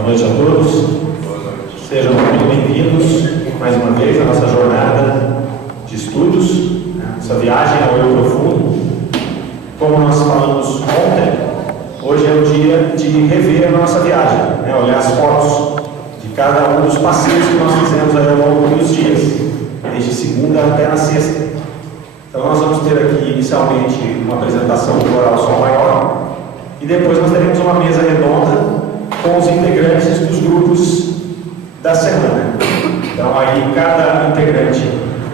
Boa noite a todos. Sejam muito bem-vindos mais uma vez à nossa jornada de estudos, essa viagem ao eu profundo. Como nós falamos ontem, hoje é o dia de rever a nossa viagem, olhar as fotos de cada um dos passeios que nós fizemos aí ao longo dos dias, desde segunda até na sexta. Então nós vamos ter aqui inicialmente uma apresentação do Coral Sol Maior e depois nós teremos uma mesa redonda com os integrantes dos grupos da semana. Então aí cada integrante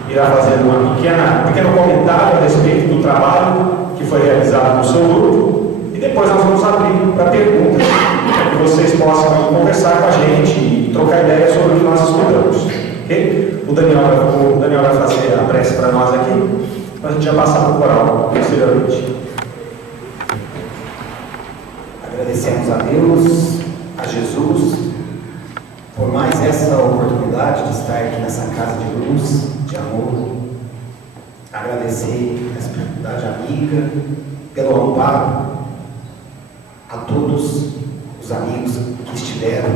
irá fazer um pequeno comentário a respeito do trabalho que foi realizado no seu grupo e depois nós vamos abrir para perguntas para que vocês possam conversar com a gente e trocar ideias sobre o que nós estudamos. Okay? O Daniel vai fazer a prece para nós aqui, para a gente já passar para o coral posteriormente. Agradecemos a Deus, a Jesus, por mais essa oportunidade de estar aqui nessa casa de luz, de amor. Agradecer a espiritualidade amiga, pelo amparo a todos os amigos que estiveram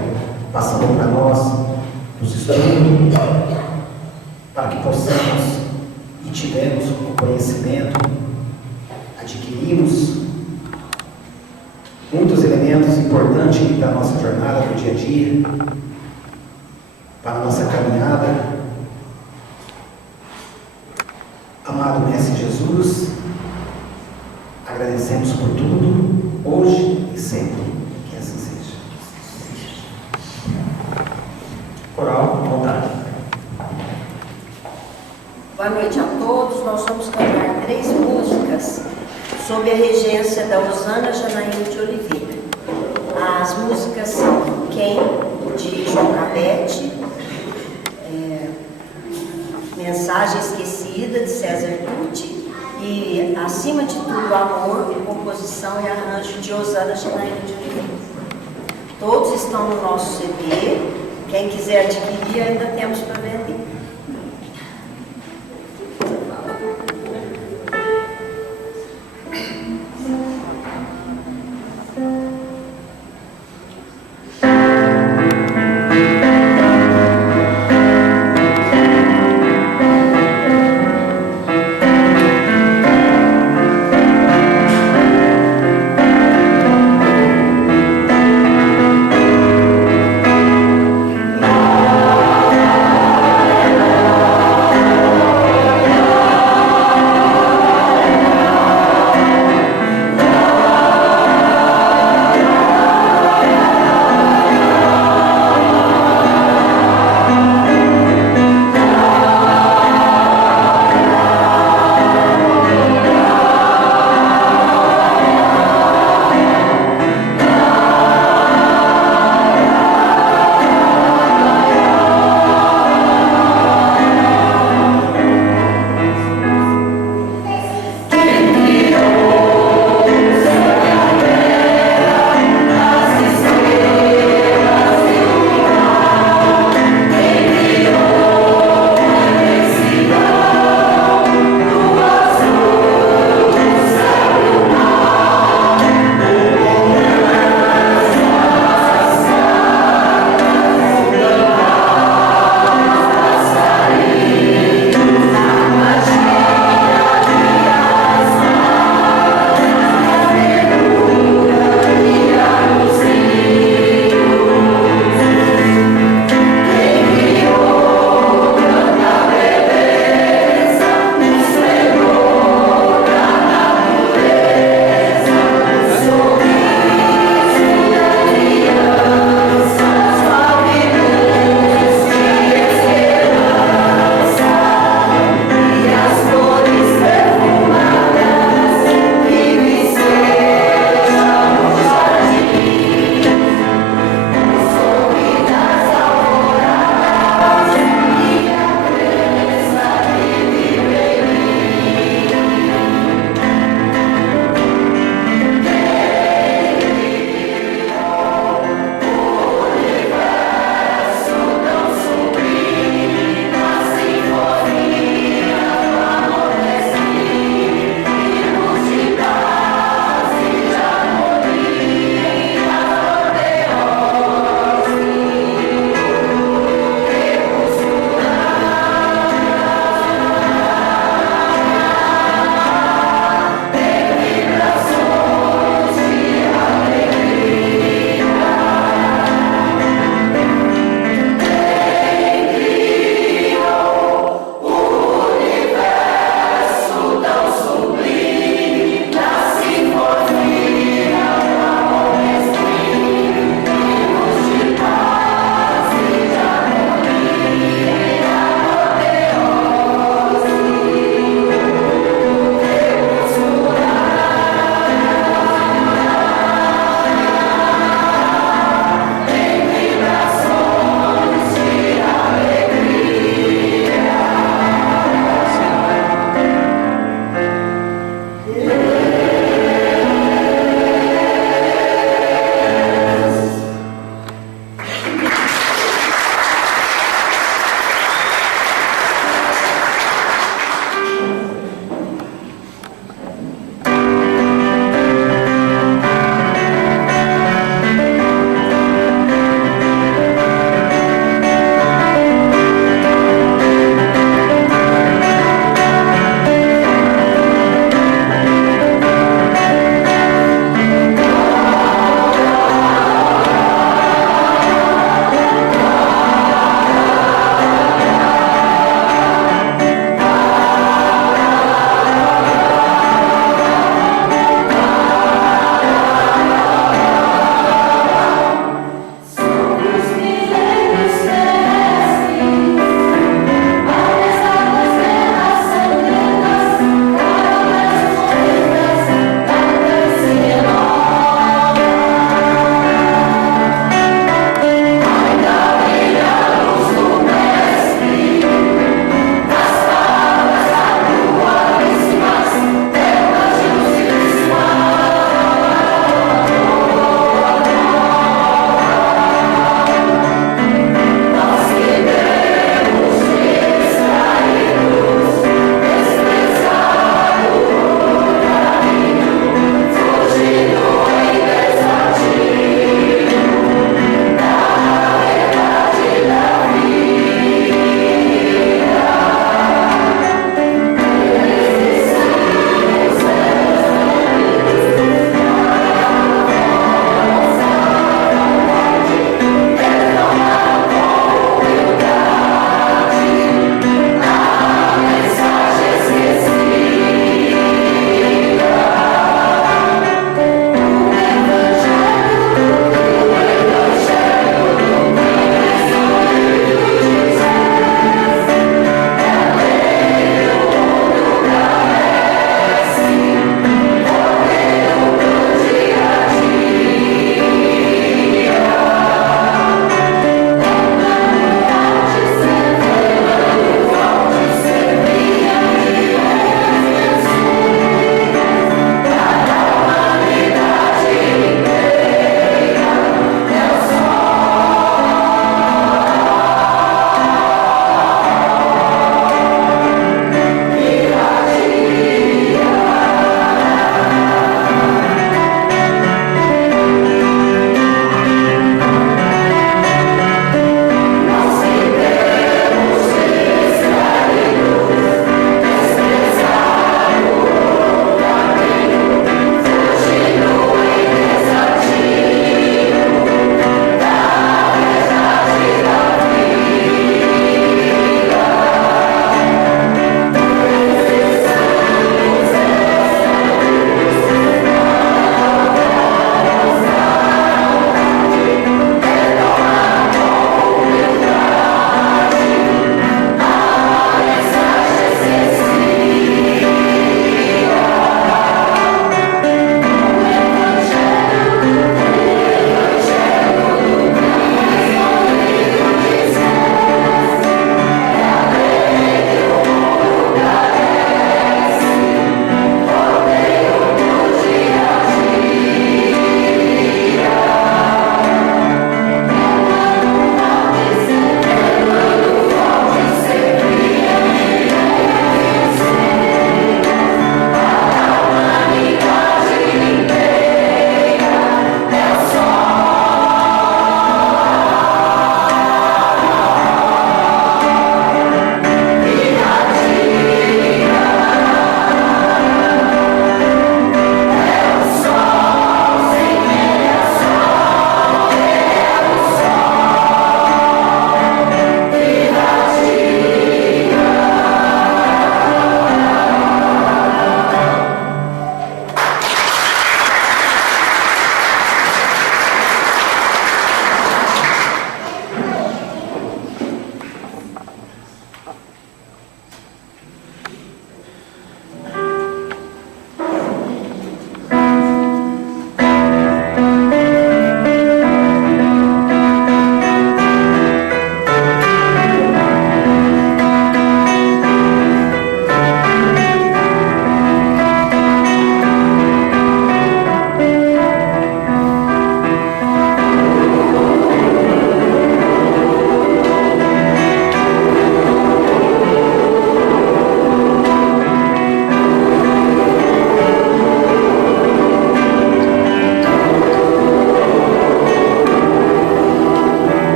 passando para nós, nos estudos, para que possamos e tivemos o conhecimento, adquirimos muitos elementos importantes para a nossa jornada do dia a dia, para a nossa caminhada. Amado Mestre Jesus, agradecemos por tudo, hoje e sempre, que assim seja. Coral, à vontade. Boa noite a todos. Nós vamos cantar 3 músicas sob a regência da Osana Janaína de Oliveira. As músicas são Quem, de João Cabete, Mensagem Esquecida, de César Tucci, e Acima de Tudo Amor, composição e arranjo de Osana Janaína de Oliveira. Todos estão no nosso CD. Quem quiser adquirir, ainda temos para vender. Oh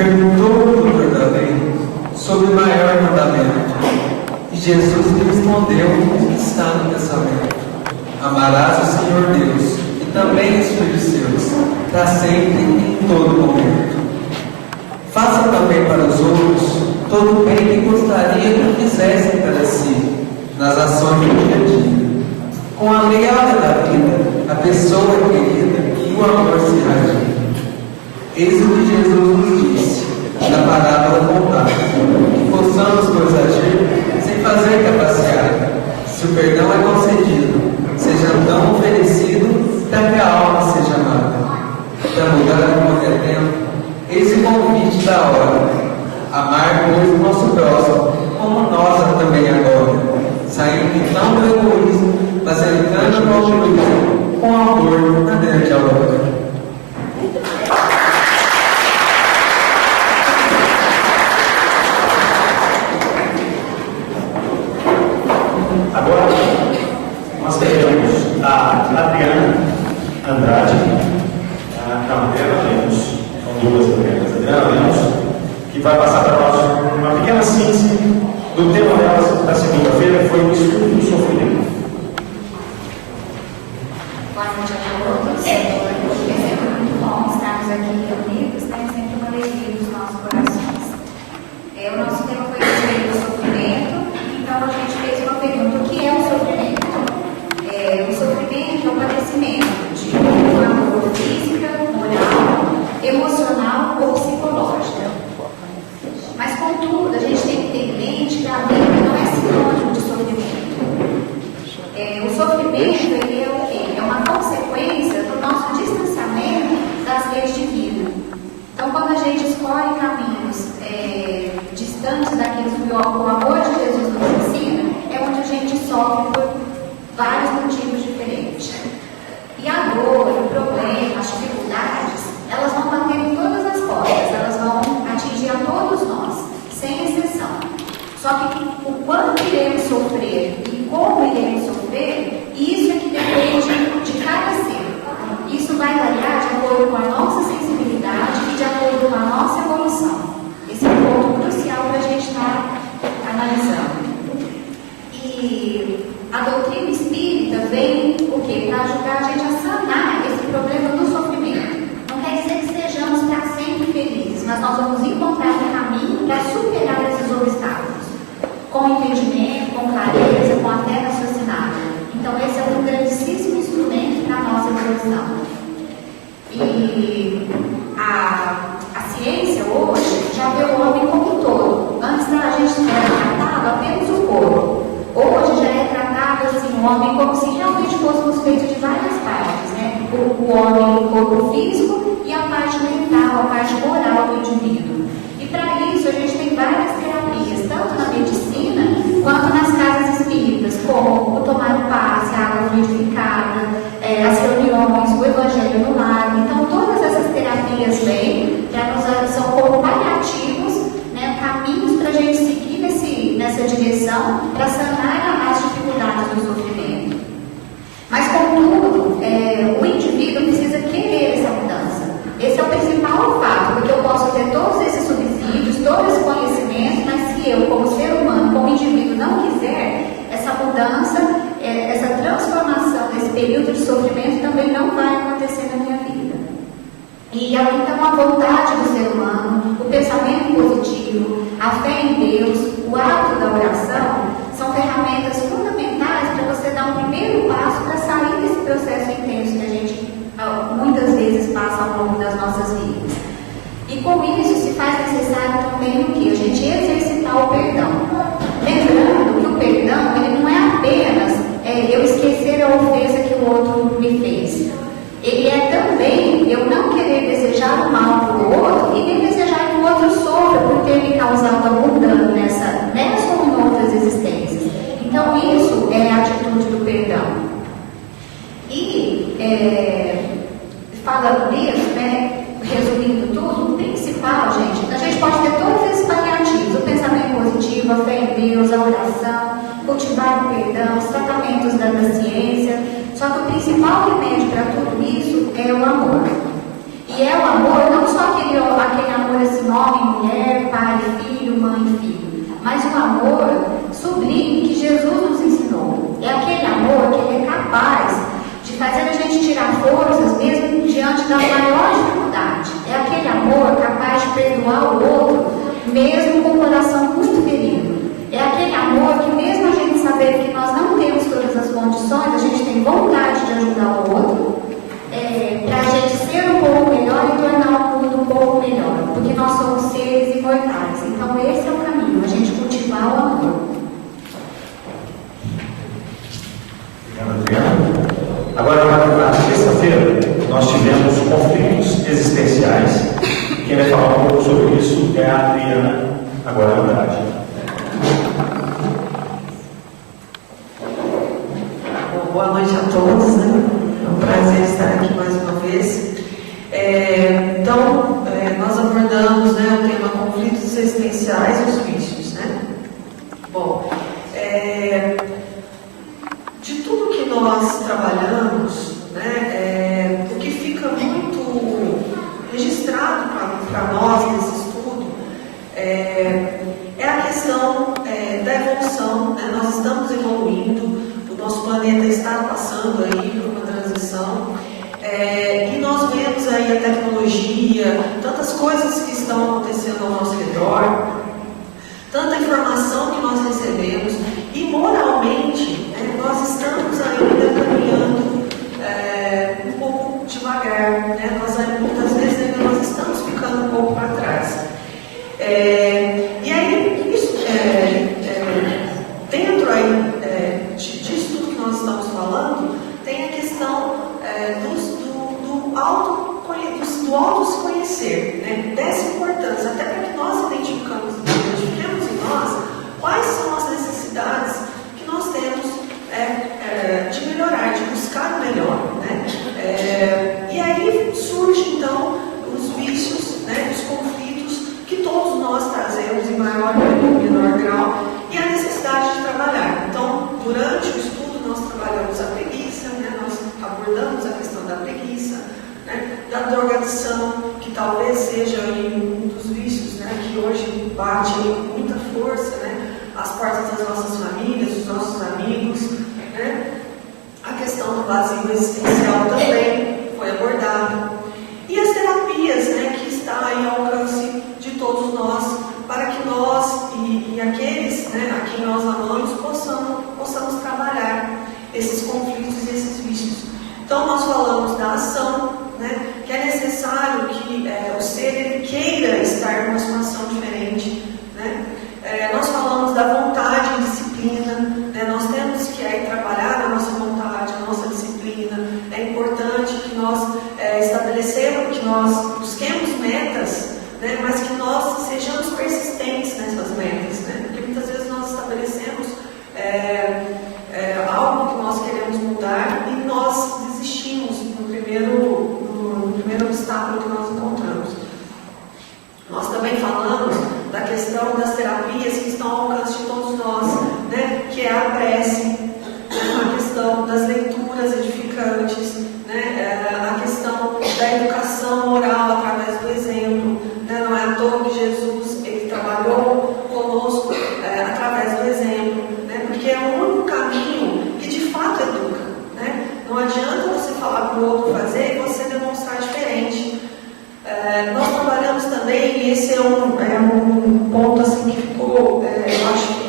Perguntou o doutor da lei sobre o maior mandamento. E Jesus lhe respondeu o que está no pensamento: amarás o Senhor Deus e também os filhos seus, para sempre e em todo momento. Faça também para os outros todo o bem que gostaria que fizessem para si, nas ações do dia a dia. Com a lealdade da vida, a pessoa é querida e o amor se irradia. Eis o que Jesus nos disse na parábola contada: que possamos nos agir sem fazer capaciar. Se o perdão é concedido, seja tão oferecido para que a alma seja amada. Para mudar o quanto é tempo, eis o convite da hora: amar, pois, o nosso próximo, como nós também agora, saindo então do egoísmo, mas entrando no altruísmo, com amor na grande aurora. Agora, nós teremos a Adriana Andrade. Não, Adriana Lemos. São duas Adrianas. Adriana Lemos, que vai passar para nós uma pequena síntese do tema dela da segunda-feira, foi o estudo do sofrimento. Boa noite a todos. É sempre muito bom estarmos aqui reunidos, né? Sempre uma alegria dos nossos corações. O nosso tema foi o sofrimento, então a gente fez uma pergunta: o que é o sofrimento? O sofrimento é o padecimento de uma dor física, moral, emocional ou psicológica. Mas, contudo, a gente tem que ter em mente que a vida não é sinônimo de sofrimento. O sofrimento, ele é o quê? É uma consequência do nosso distanciamento das leis divinas. Então, quando a gente escolhe caminhos distantes daqueles que o amor de Jesus nos ensina, é onde a gente sofre por vários motivos diferentes. E a dor, o problema, as dificuldades, elas vão bater em todas as portas, elas vão atingir a todos nós, sem exceção. Só que o quanto iremos sofrer e como iremos sofrer, isso é que depende de cada ser. Isso vai variar de acordo com a nossa sensibilidade e de acordo com a nossa evolução. Esse é um ponto crucial para a gente estar analisando. E a doutrina espírita vem o quê? Para ajudar a gente a sanar esse problema do sofrimento. Não quer dizer que sejamos para sempre felizes, mas nós vamos encontrar um caminho para superar esses obstáculos, com entendimento, com clareza, com a fé raciocinada. Então esse é um grandíssimo instrumento para a nossa evolução. E a ciência hoje já vê o homem como um todo. Antes a gente era tratado apenas o corpo. Hoje já é tratado assim, o homem como se realmente fôssemos feitos de várias partes, né? O homem, o corpo físico e a parte mental, a parte moral do indivíduo. E para isso a gente tem várias terapias, tanto na medicina quanto nas casas espíritas, como o tomar o passe, a água fluidificada, as reuniões, o evangelho no lar. Então todas essas terapias vêm, são como paliativos, né, caminhos para a gente seguir nessa direção para sanar as dificuldades do sofrimento. Mas, contudo, o indivíduo precisa querer essa mudança. Esse é o principal fato, porque eu posso ter todos esses subsídios, todo esse conhecimento, mas se eu, como ser humano, como indivíduo, não quiser, essa mudança, essa transformação desse período de sofrimento também não vai acontecer na minha vida. E então a vontade do ser humano, o pensamento positivo, a fé em Deus, o ato da oração, são ferramentas fundamentais para você dar um primeiro passo para sair desse processo intenso que a gente muitas vezes passa ao longo das nossas vidas. E com isso se faz necessário também o que? A gente exercitar o perdão. Lembrando que o perdão, ele não é apenas eu esquecer a ofensa que o outro me fez. Ele é também eu não querer desejar o mal para o outro e nem desejar que o outro sofra por ter me causado algum dano nessa ou em outras existências. Então isso é a atitude do perdão. E falando nisso, né, resumindo tudo, o principal, gente, a gente pode ter todos esses paliativos: o pensamento positivo, a fé em Deus, a oração, cultivar o perdão, os tratamentos da ciência. Só que o principal remédio para tudo isso é o amor. E é o amor, não só aquele amor, esse nome mas o amor sublime que Jesus nos ensinou. É aquele amor que ele é capaz de fazer a gente tirar forças mesmo diante da maior dificuldade. É aquele amor capaz de perdoar o outro mesmo com o coração muito ferido. É aquele amor que mesmo a gente sabendo que nós não temos todas as condições, a gente tem vontade de ajudar o outro, para a gente ser um pouco melhor e tornar o mundo um pouco melhor, porque nós somos seres imortais. Então esse é o caminho, a gente cultivar o amor. Obrigado, Adriana. Agora, na sexta-feira, nós tivemos conflitos existenciais. Quem vai falar um pouco sobre isso é a Adriana, agora na verdade. Boa noite a todos, né? É um prazer estar aqui mais uma vez. Então, nós abordamos, né, o tema conflitos existenciais e os vícios, né? Bom, de tudo que nós trabalhamos, né, o que fica muito registrado para nós nesse estudo é a questão da evolução, né? Nós estamos evoluindo, o nosso planeta está passando aí por uma transição, e nós vemos aí a tecnologia, tantas coisas que estão acontecendo ao nosso redor, tanta informação que nós recebemos, e moralmente, nós estamos ainda caminhando um pouco devagar, né? Muitas vezes ainda nós estamos ficando um pouco para trás. E aí, isso, dentro aí, disso tudo que nós estamos falando, tem a questão do auto-se-conhecer, né? Dessa importância, até para que nós identifiquemos em nós quais são as necessidades que nós temos de melhorar, de buscar o melhor, né? E aí surge então os vícios, né, os conflitos que todos nós trazemos em maior ou menor grau, e a necessidade de trabalhar. Então, durante o estudo nós trabalhamos a preguiça, né? Nós abordamos a questão da preguiça, né? Da drogadição, que talvez seja aí um dos vícios, né, que hoje bate aí com muita força, né, as portas das nossas famílias, dos nossos amigos, né? A questão do vazio existencial também foi abordada. E as terapias, né, que está aí ao alcance de todos nós, para que nós e aqueles, né, a quem nós amamos possamos trabalhar esses conflitos e esses vícios. Então nós falamos da ação, né, que é necessário que o ser ele queira estar numa situação diferente, né? Nós falamos da vontade e disciplina, né? Nós temos que trabalhar a nossa vontade, a nossa disciplina. É importante que nós estabelecemos, que nós busquemos metas, né? Mas que nós sejamos persistentes nessas metas, né? Porque muitas vezes nós estabelecemos algo que nós queremos mudar e nós desistimos no primeiro obstáculo que nós encontramos. Nós também falamos da questão das terapias que estão ao alcance de todos nós, né? Que é a prece, né? A questão das leituras edificantes, né? A questão da educação moral através do exemplo, né? Não é à toa que Jesus ele trabalhou conosco através do exemplo, né? Porque é o único caminho que de fato educa, né? Não adianta você falar para o outro fazer e você demonstrar diferente. Nós trabalhamos também, e esse é um ponto assim, que ficou, eu acho que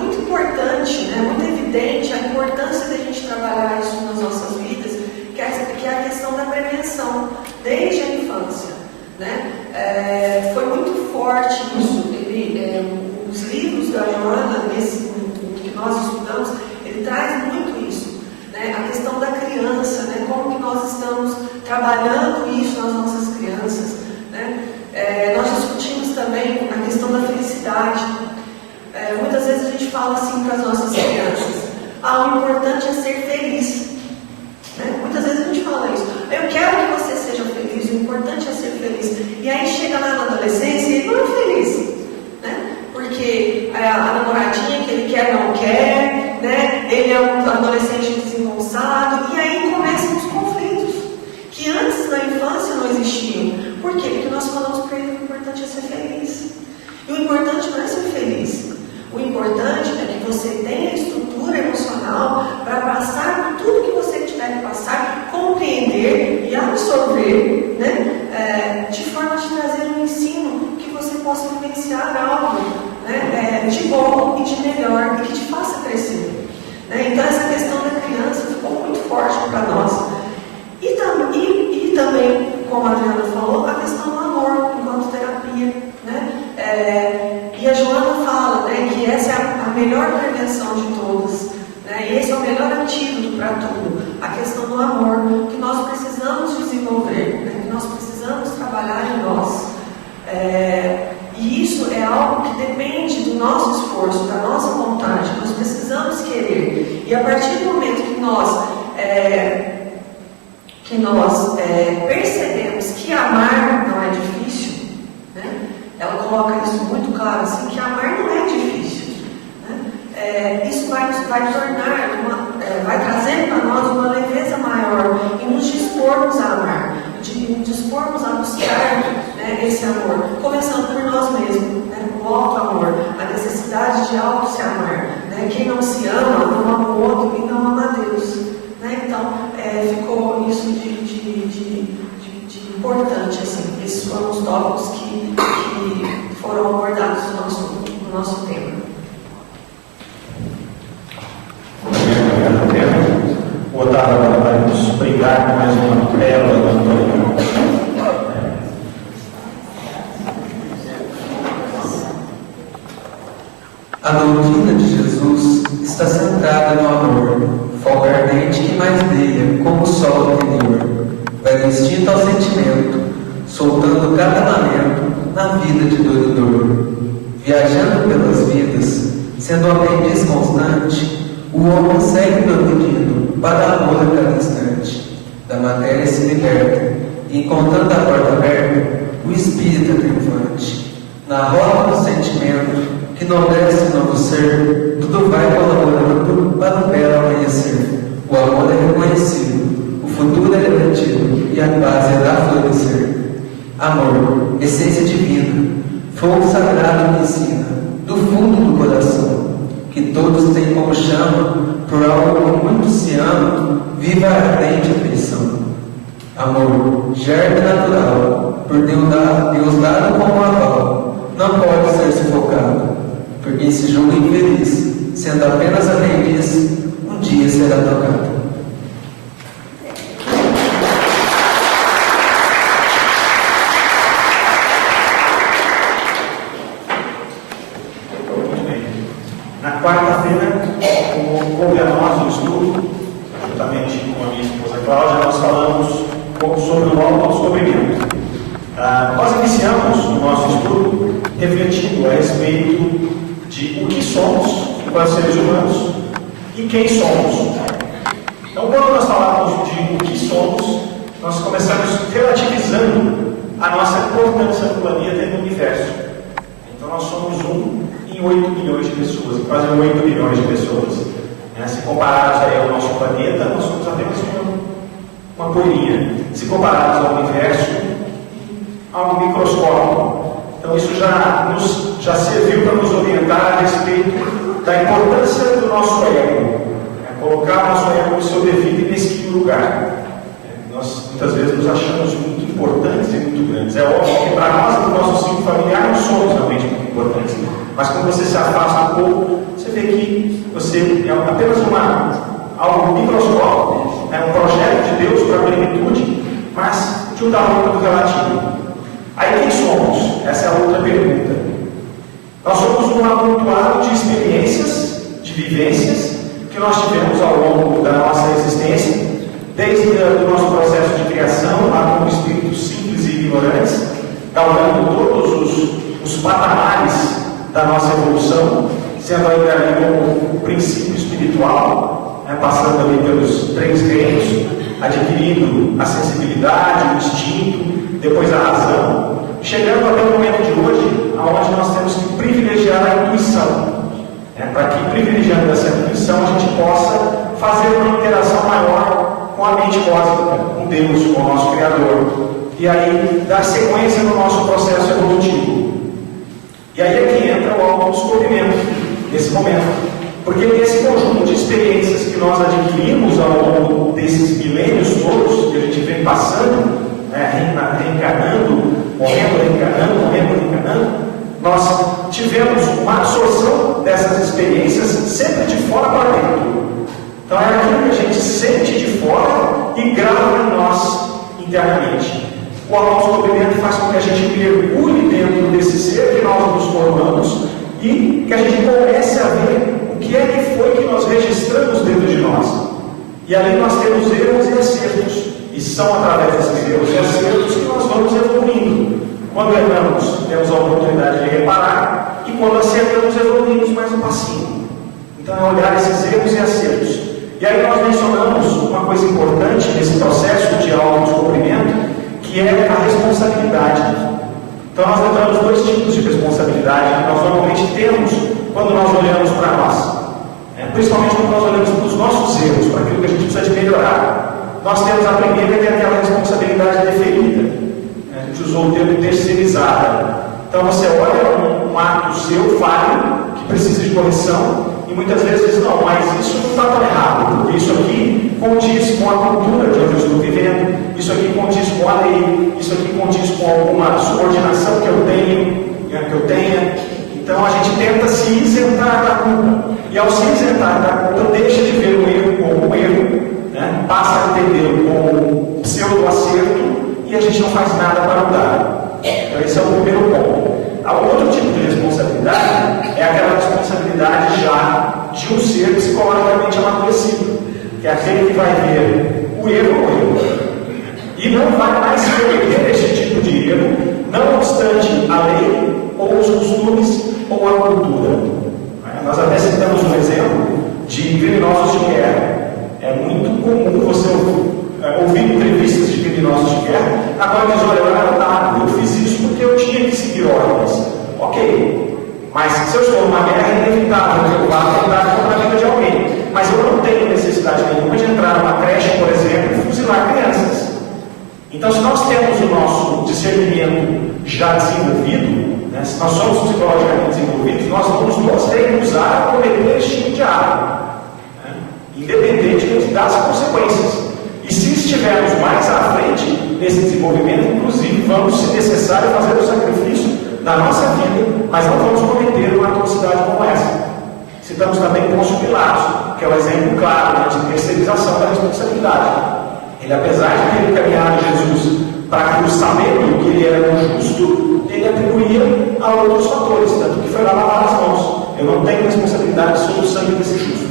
muito importante, né, muito evidente a importância de a gente trabalhar isso nas nossas vidas, que é a questão da prevenção, desde a infância, né? Foi muito forte isso. Os livros da Joana, que nós estudamos, ele traz muito isso, né? A questão da criança, né? Como que nós estamos trabalhando isso nas nossas crianças, né? Nós discutimos também a questão da felicidade. Muitas vezes a gente fala assim para as nossas crianças: o importante é ser feliz, né? Muitas vezes a gente fala isso: eu quero que você seja feliz, o importante é ser feliz. E aí chega lá na adolescência e ele não é feliz, né? Porque a namoradinha que ele quer não quer, né? Ele é um adolescente desengonçado, e aí começam os conflitos que antes na infância não existiam. Por quê? Porque nós falamos para ele que o importante é ser feliz. importante não é ser feliz. O importante é que você tenha estrutura emocional para passar por tudo que você tiver que passar, compreender e absorver, né, de forma a te trazer um ensino que você possa vivenciar algo, né, de bom e de melhor e que te faça crescer. Né? Então essa questão da criança ficou muito forte para nós. E também, como a Adriana falou, a questão do amor enquanto terapia. Né? E a Joana fala, né, que essa é a melhor prevenção de todas. Né? E esse é o melhor antídoto para tudo. A questão do amor, que nós precisamos desenvolver, né? Que nós precisamos trabalhar em nós. E isso é algo que depende do nosso esforço, da nossa vontade. Nós precisamos querer. E a partir do momento que nós percebemos que amar não é difícil, né? Ela coloca isso muito claro, assim, que amar não é difícil. Né? Isso vai tornar, vai trazer para nós uma leveza maior e nos dispormos a amar, nos dispormos a buscar, né, esse amor, começando por nós mesmos, né, o auto-amor, a necessidade de auto-se-amar. Né? Quem não se ama, não ama o outro e não ama a Deus. Né? Então, ficou isso de importante. Assim. Esses foram os tópicos que foram abordados no nosso tema. O Otávio agora vai nos brindar com mais uma pérola do Antônio. A doutrina de Jesus está centrada no amor, fogo ardente que mais brilha, como o sol interior, vai do instinto ao sentimento, soltando cada lamento na vida de dor e dor. Viajando pelas vidas, sendo um aprendiz constante, o homem segue progredindo para amor a cada instante. Da matéria se liberta, e encontrando a porta aberta, o espírito é triunfante. Na roda do sentimento, que nobrece o novo ser, tudo vai colaborando para um belo amanhecer. O amor é reconhecido, o futuro é garantido e a paz irá florescer. Amor, essência divina, fogo sagrado que ensina, do fundo do coração, que todos têm como chama, por algo que muito se ama, viva a ardente afeição. Amor, germe natural, por Deus dado como aval, não pode ser sufocado, por quem se julga infeliz, sendo apenas aprendiz, um dia será tocado. Na quarta-feira, coube a nós um estudo, juntamente com a minha esposa Cláudia, nós falamos um pouco sobre o autodescobrimento. Nós iniciamos o nosso estudo refletindo a respeito de o que somos enquanto seres humanos e quem somos. Então, quando nós falamos de o que somos, nós começamos relativizando a nossa importância no planeta e no universo. Então, nós somos 1 em 8 bilhões de pessoas, quase 8 bilhões de pessoas. Se comparados aí ao nosso planeta, nós somos apenas uma poeirinha. Se comparados ao universo, algo microscópico. Então isso já serviu para nos orientar a respeito da importância do nosso ego. Colocar o nosso ego no seu devido e mesquinho lugar. Nós muitas vezes nos achamos muito importantes e muito grandes. É óbvio que para nós, no nosso ciclo familiar, não somos realmente muito importantes. Mas quando você se afasta um pouco, você vê que você é apenas algo microscópico, é um projeto de Deus para a plenitude, mas de um tamanho muito relativo. Aí quem somos? Essa é a outra pergunta. Nós somos um amontoado de experiências, de vivências, que nós tivemos ao longo da nossa existência, desde o nosso processo de criação, lá como espíritos simples e ignorantes, galgando todos os patamares da nossa evolução, sendo ainda ali como o princípio espiritual, passando ali pelos 3 reinos, adquirindo a sensibilidade, o instinto, depois a razão, chegando até o momento de hoje, onde nós temos que privilegiar a intuição, para que, privilegiando essa intuição, a gente possa fazer uma interação maior com a mente cósmica, com Deus, com o nosso Criador, e aí dar sequência no nosso processo evolutivo. E aí é que entra o autodescobrimento nesse momento. Porque nesse conjunto de experiências que nós adquirimos ao longo desses milênios todos, que a gente vem passando, reencarnando, morrendo, nós tivemos uma absorção dessas experiências sempre de fora para dentro. Então é aquilo que a gente sente de fora e grava em nós internamente. O autodescobrimento faz com que a gente mergulhe dentro desse ser que nós nos formamos e que a gente comece a ver o que é que foi que nós registramos dentro de nós. E ali nós temos erros e acertos. E são através desses erros e acertos que nós vamos evoluindo. Quando erramos, temos a oportunidade de reparar. E quando acertamos, evoluímos mais um passinho. Então é olhar esses erros e acertos. E aí nós mencionamos uma coisa importante nesse processo de autodescobrimento, que é a responsabilidade. Então nós entramos dois tipos de responsabilidade que nós normalmente temos quando nós olhamos para nós. Principalmente quando nós olhamos para os nossos erros, para aquilo que a gente precisa de melhorar. Nós temos a primeira, que é aquela responsabilidade deferida. A gente usou o termo terceirizada. Então você olha um ato seu, falho, que precisa de correção, e muitas vezes diz, não, mas isso não está tão errado, porque isso aqui condiz com a cultura de onde eu estou vivendo, isso aqui condiz com a lei, isso aqui condiz com alguma subordinação que eu tenha. Então a gente tenta se isentar da culpa. E ao se isentar da culpa, deixa de ver o erro como um erro, passa a entendê-lo como um pseudo-acerto e a gente não faz nada para mudar. Então esse é o primeiro ponto. O outro tipo de responsabilidade é aquela responsabilidade já de um ser psicologicamente amadurecido, que é aquele que vai ver o erro e não vai mais cometer esse tipo de erro, não obstante a lei ou os costumes ou a cultura. Nós até citamos um exemplo de criminosos de guerra. É muito comum você ouvir entrevistas de criminosos de guerra. Agora diz, olha, eu era armado, eu fiz isso porque eu tinha que seguir ordens. Ok, mas se eu estou numa guerra, é inevitável que eu vá tentar contra a vida de alguém. Mas eu não tenho necessidade nenhuma de entrar numa creche, por exemplo, e fuzilar crianças. Então, se nós temos o nosso discernimento já desenvolvido, se nós somos psicologicamente desenvolvidos, nós vamos nos recusar a cometer esse tipo de ato, independente das consequências. E se estivermos mais à frente nesse desenvolvimento, inclusive vamos, se necessário, fazer o sacrifício da nossa vida, mas não vamos cometer uma atrocidade como essa. Citamos também Pôncio Pilatos, que é um exemplo claro de terceirização da responsabilidade. Ele, apesar de ter caminhado Jesus para a cruz sabendo que ele era um justo, ele atribuía a outros fatores, tanto que foi lá lavar as mãos. Eu não tenho responsabilidade sobre o sangue desse justo.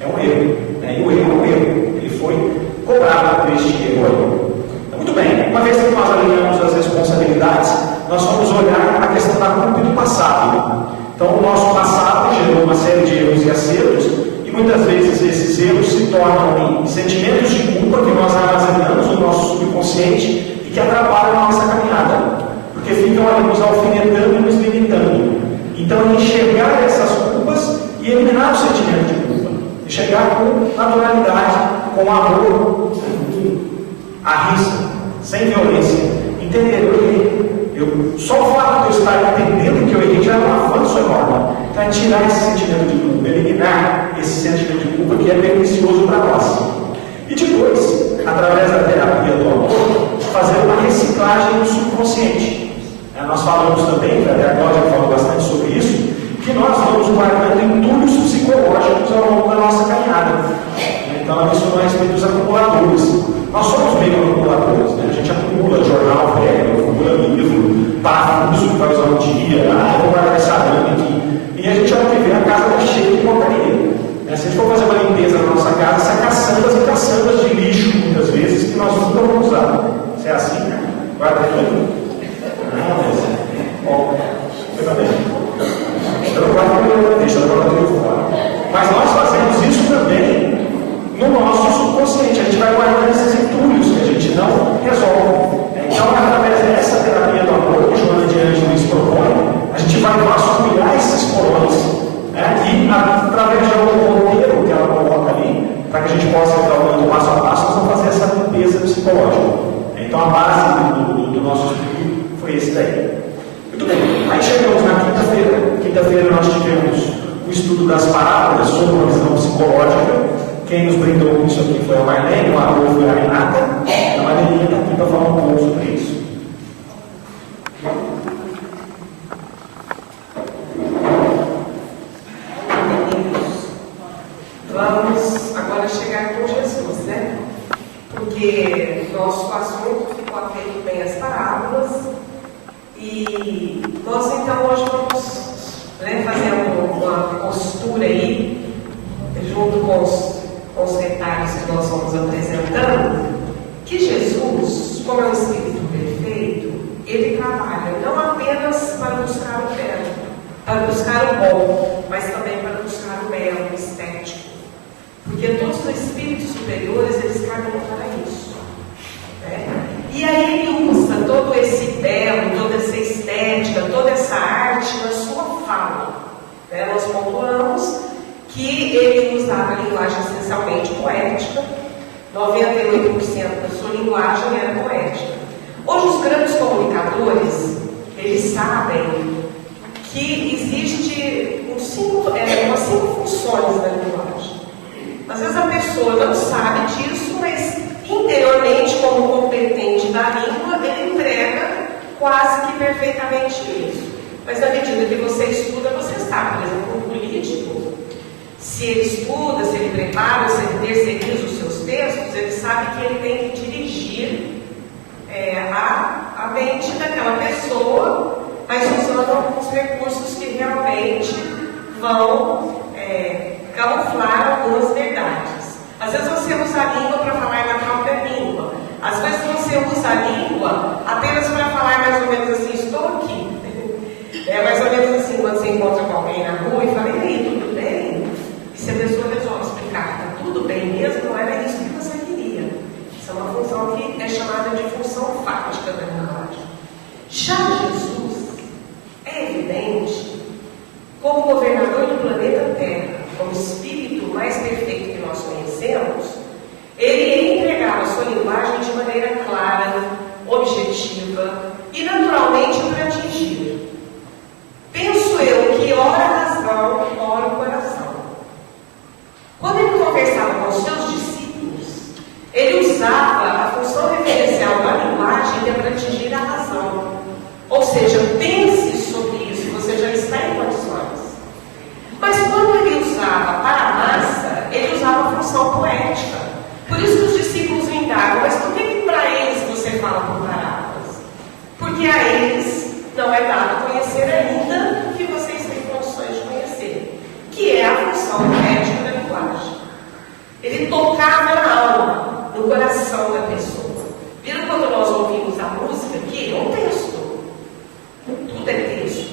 É um erro. E o erro é um erro. Ele foi cobrado por este erro aí. Então, muito bem, uma vez que nós alinhamos as responsabilidades, nós vamos olhar a questão da culpa e do passado. Então, o nosso passado gerou uma série de erros e acertos, e muitas vezes esses erros se tornam em sentimentos de culpa que nós armazenamos no nosso subconsciente e que atrapalham a nossa caminhada, porque ficam ali nos alfinetando e nos limitando. Então, enxergar essas culpas e eliminar o sentimento de culpa, enxergar com naturalidade, com amor, à risca, sem violência, entender o errei. Só o fato de eu estar entendendo que eu errei já é um avanço enorme. Então, é tirar esse sentimento de culpa, eliminar esse sentimento de culpa que é pernicioso para nós. E depois, através da terapia do amor, fazer uma reciclagem do subconsciente. Nós falamos também, até a Cláudia falou bastante sobre isso, que nós vamos guardando entulhos psicológicos ao longo da nossa caminhada. Então, isso não é respeito dos acumuladores. Nós somos meio acumuladores, a gente acumula jornal velho, acumula livro, parafuso que vai usar um dia, eu vou guardar essa arame aqui. E a gente vai viver, a casa está cheia de porcaria. Se a gente for fazer uma limpeza na nossa casa, sai caçambas e caçambas de lixo, muitas vezes, que nós nunca vamos usar. Se é assim, guarda aqui. Mas nós fazemos isso também no nosso subconsciente. A gente vai guardando esses entulhos que a gente não resolve. Então, através dessa terapia do amor que Joana de Ângeles propõe, a gente vai vasculhar esses porões, e através de algum roteiro que ela coloca ali, para que a gente possa ir trabalhando passo a passo, nós vamos fazer essa limpeza psicológica. Então, a base do nosso estudo foi esse daí. Muito bem, aí Aí chegamos na quinta-feira. Quinta-feira nós tivemos o estudo das parábolas sob uma visão psicológica. Quem nos brindou com isso aqui foi a Marlene, o Adolfo e a Renata. A Marlene está aqui para falar um pouco sobre isso. Vamos agora chegar com Jesus, né? Porque nosso assunto ficou feito bem as parábolas. E nós então hoje vamos fazer uma postura aí, junto com os detalhes que nós vamos apresentando, que Jesus, como é um Espírito perfeito, ele trabalha não apenas para buscar o belo, para buscar o bom, mas também para buscar o belo, o estético. Porque todos os espíritos superiores, eles caminham para isso. Né? E aí ele usa todo esse belo, toda essa estética, toda essa arte na sua fala. Né? Nós pontuamos que ele usava a linguagem essencialmente poética, 98% da sua linguagem era poética. Hoje os grandes comunicadores, eles sabem que existe umas 5 funções da linguagem. Às vezes a pessoa não sabe disso, mas interiormente, como competente da língua, ele entrega quase que perfeitamente isso. Mas na medida que você estuda, você sabe. Por exemplo, um político, se ele estuda, se ele prepara, se ele terceiriza os seus textos, ele sabe que ele tem que dirigir a mente daquela pessoa, mas usando alguns recursos que realmente vão camuflar algumas verdades. Às vezes você usa a língua para falar na própria língua. Às vezes você usa a língua apenas para falar mais ou menos assim, estou aqui. Mais ou menos assim, quando você encontra com alguém na rua e fala, e aí, tudo bem? E se a pessoa resolve explicar que está tudo bem mesmo, não era isso que você queria. Isso é uma função que é chamada de função fática da linguagem. Já Jesus é evidente, como governador do planeta Terra, como espírito mais perfeito que nós conhecemos, ele entregava a sua linguagem de maneira clara, objetiva e naturalmente para atingir. Penso eu que ora a razão, ora o coração. Quando ele conversava com os seus discípulos, ele usava a função referencial da linguagem que é para atingir a razão. Ou seja, pense sobre isso, você já está em condições. Mas quando ele usava para a massa, ele usava a função poética. Por isso que os discípulos me indagam, mas por que para eles você fala por parábolas? Porque a eles não é dado conhecer ainda o que vocês têm condições de conhecer, que é a função poética da linguagem. Ele tocava na alma, no coração da pessoa. Viram quando nós ouvimos a música aqui? É um texto. Tudo é texto.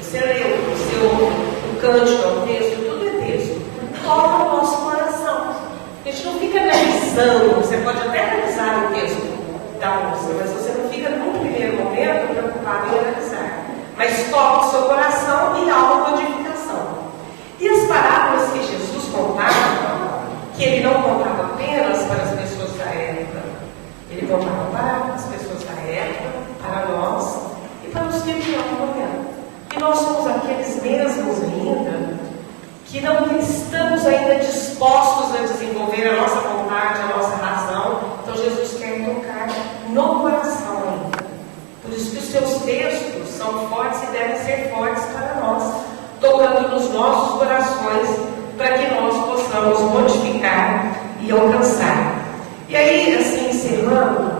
Você leu, você ouve, o cântico é um texto, tudo é texto. Toca o nosso coração. A gente não fica analisando, você pode até analisar o texto da música, mas você não fica, num primeiro momento, preocupado em analisar. Mas toca o seu coração e há uma modificação. E as parábolas que Jesus contava, que ele não contava apenas para as pessoas da época, ele contava para as pessoas da época, para nós e para os que virão amanhã. E nós somos aqueles mesmos ainda que não estamos ainda dispostos a desenvolver a nossa vontade, a nossa razão. Então Jesus quer tocar no coração ainda. Por isso que os seus textos são fortes e devem ser fortes para nós, tocando nos nossos corações, para que nós possamos modificar e alcançar. E aí, assim, encerrando,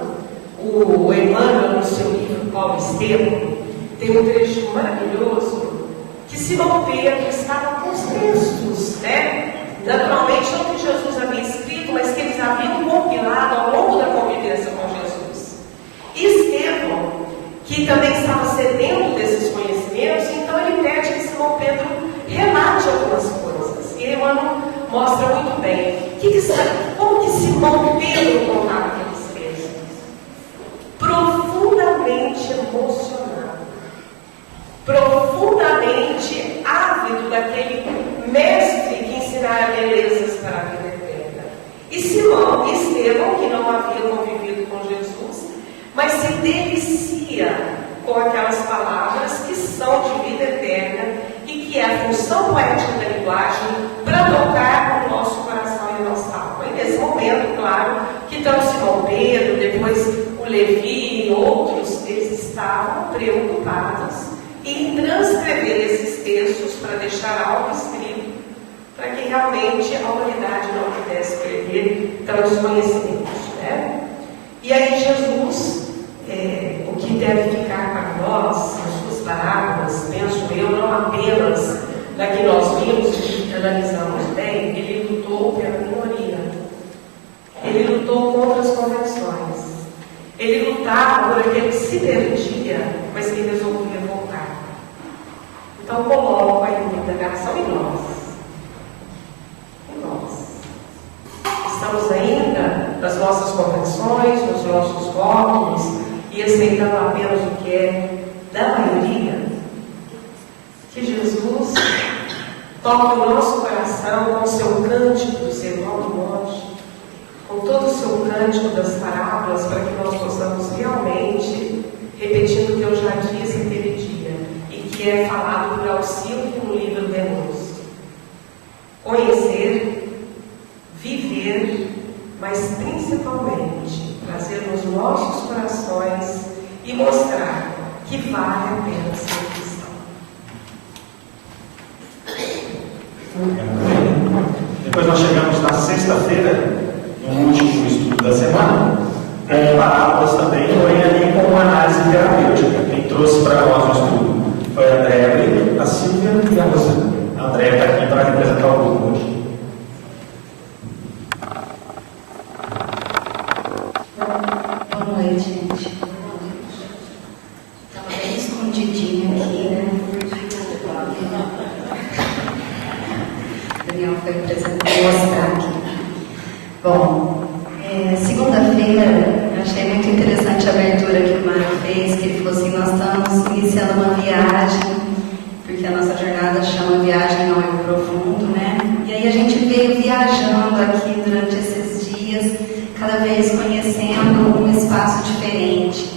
o Emmanuel, no seu livro Paulo Estevam, tem um trecho maravilhoso que Simão Pedro estava com os textos, né? Naturalmente, não que Jesus havia escrito, mas que eles haviam compilado ao longo da convivência com Jesus. E Estevão, que também estava sedento desses conhecimentos, então ele pede que Simão Pedro relate algumas coisas. E Emmanuel mostra muito bem como que Simão Pedro contava aqueles textos. Profundamente emocionado, profundamente ávido daquele mestre que ensinara belezas para a vida eterna. E Simão e Estevão, que não haviam convivido com Jesus, mas se delicia com aquelas palavras que são expressão poética da linguagem para tocar o nosso coração e a nossa alma. E nesse momento, claro, que tanto Simão Pedro, depois o Levi e outros, eles estavam preocupados em transcrever esses textos para deixar algo escrito, para que realmente a humanidade não pudesse perder tantos conhecimentos, né? E aí Jesus, o que deve ficar para nós, as suas parábolas, penso eu, não apenas da que nós vimos e analisamos bem, ele lutou pela minoria, ele lutou contra as convenções, ele lutava por aquele que se perdia, mas que resolvia voltar. Então coloco a indagação em nós. Estamos ainda nas nossas convenções, nos nossos rótulos e aceitando apenas o que é da maioria. Que Jesus toque o nosso coração com o seu cântico do Sermão do Monte, com todo o seu cântico das parábolas, para que nós possamos realmente, repetindo o que eu já disse aquele dia, e que é falado por Alcílio no livro de Luz, conhecer, viver, mas principalmente trazer nos nossos corações e mostrar que vale a pena ser cristão. Depois nós chegamos na sexta-feira, no último estudo da semana, com parábolas também, porém ali com uma análise terapêutica. Quem trouxe para nós o estudo foi a Andréia, a Silvia e a Rosa. A Andréia está aqui para representar o grupo hoje. Boa noite, gente. Estava bem escondidinho aqui, né? O Daniel foi mostrar aqui. Bom, segunda-feira, eu achei muito interessante a abertura que o Mário fez, que ele falou assim: nós estamos iniciando uma viagem, porque a nossa jornada chama Viagem ao Eu Profundo, né? E aí a gente veio viajando aqui durante esses dias, cada vez conhecendo um espaço diferente.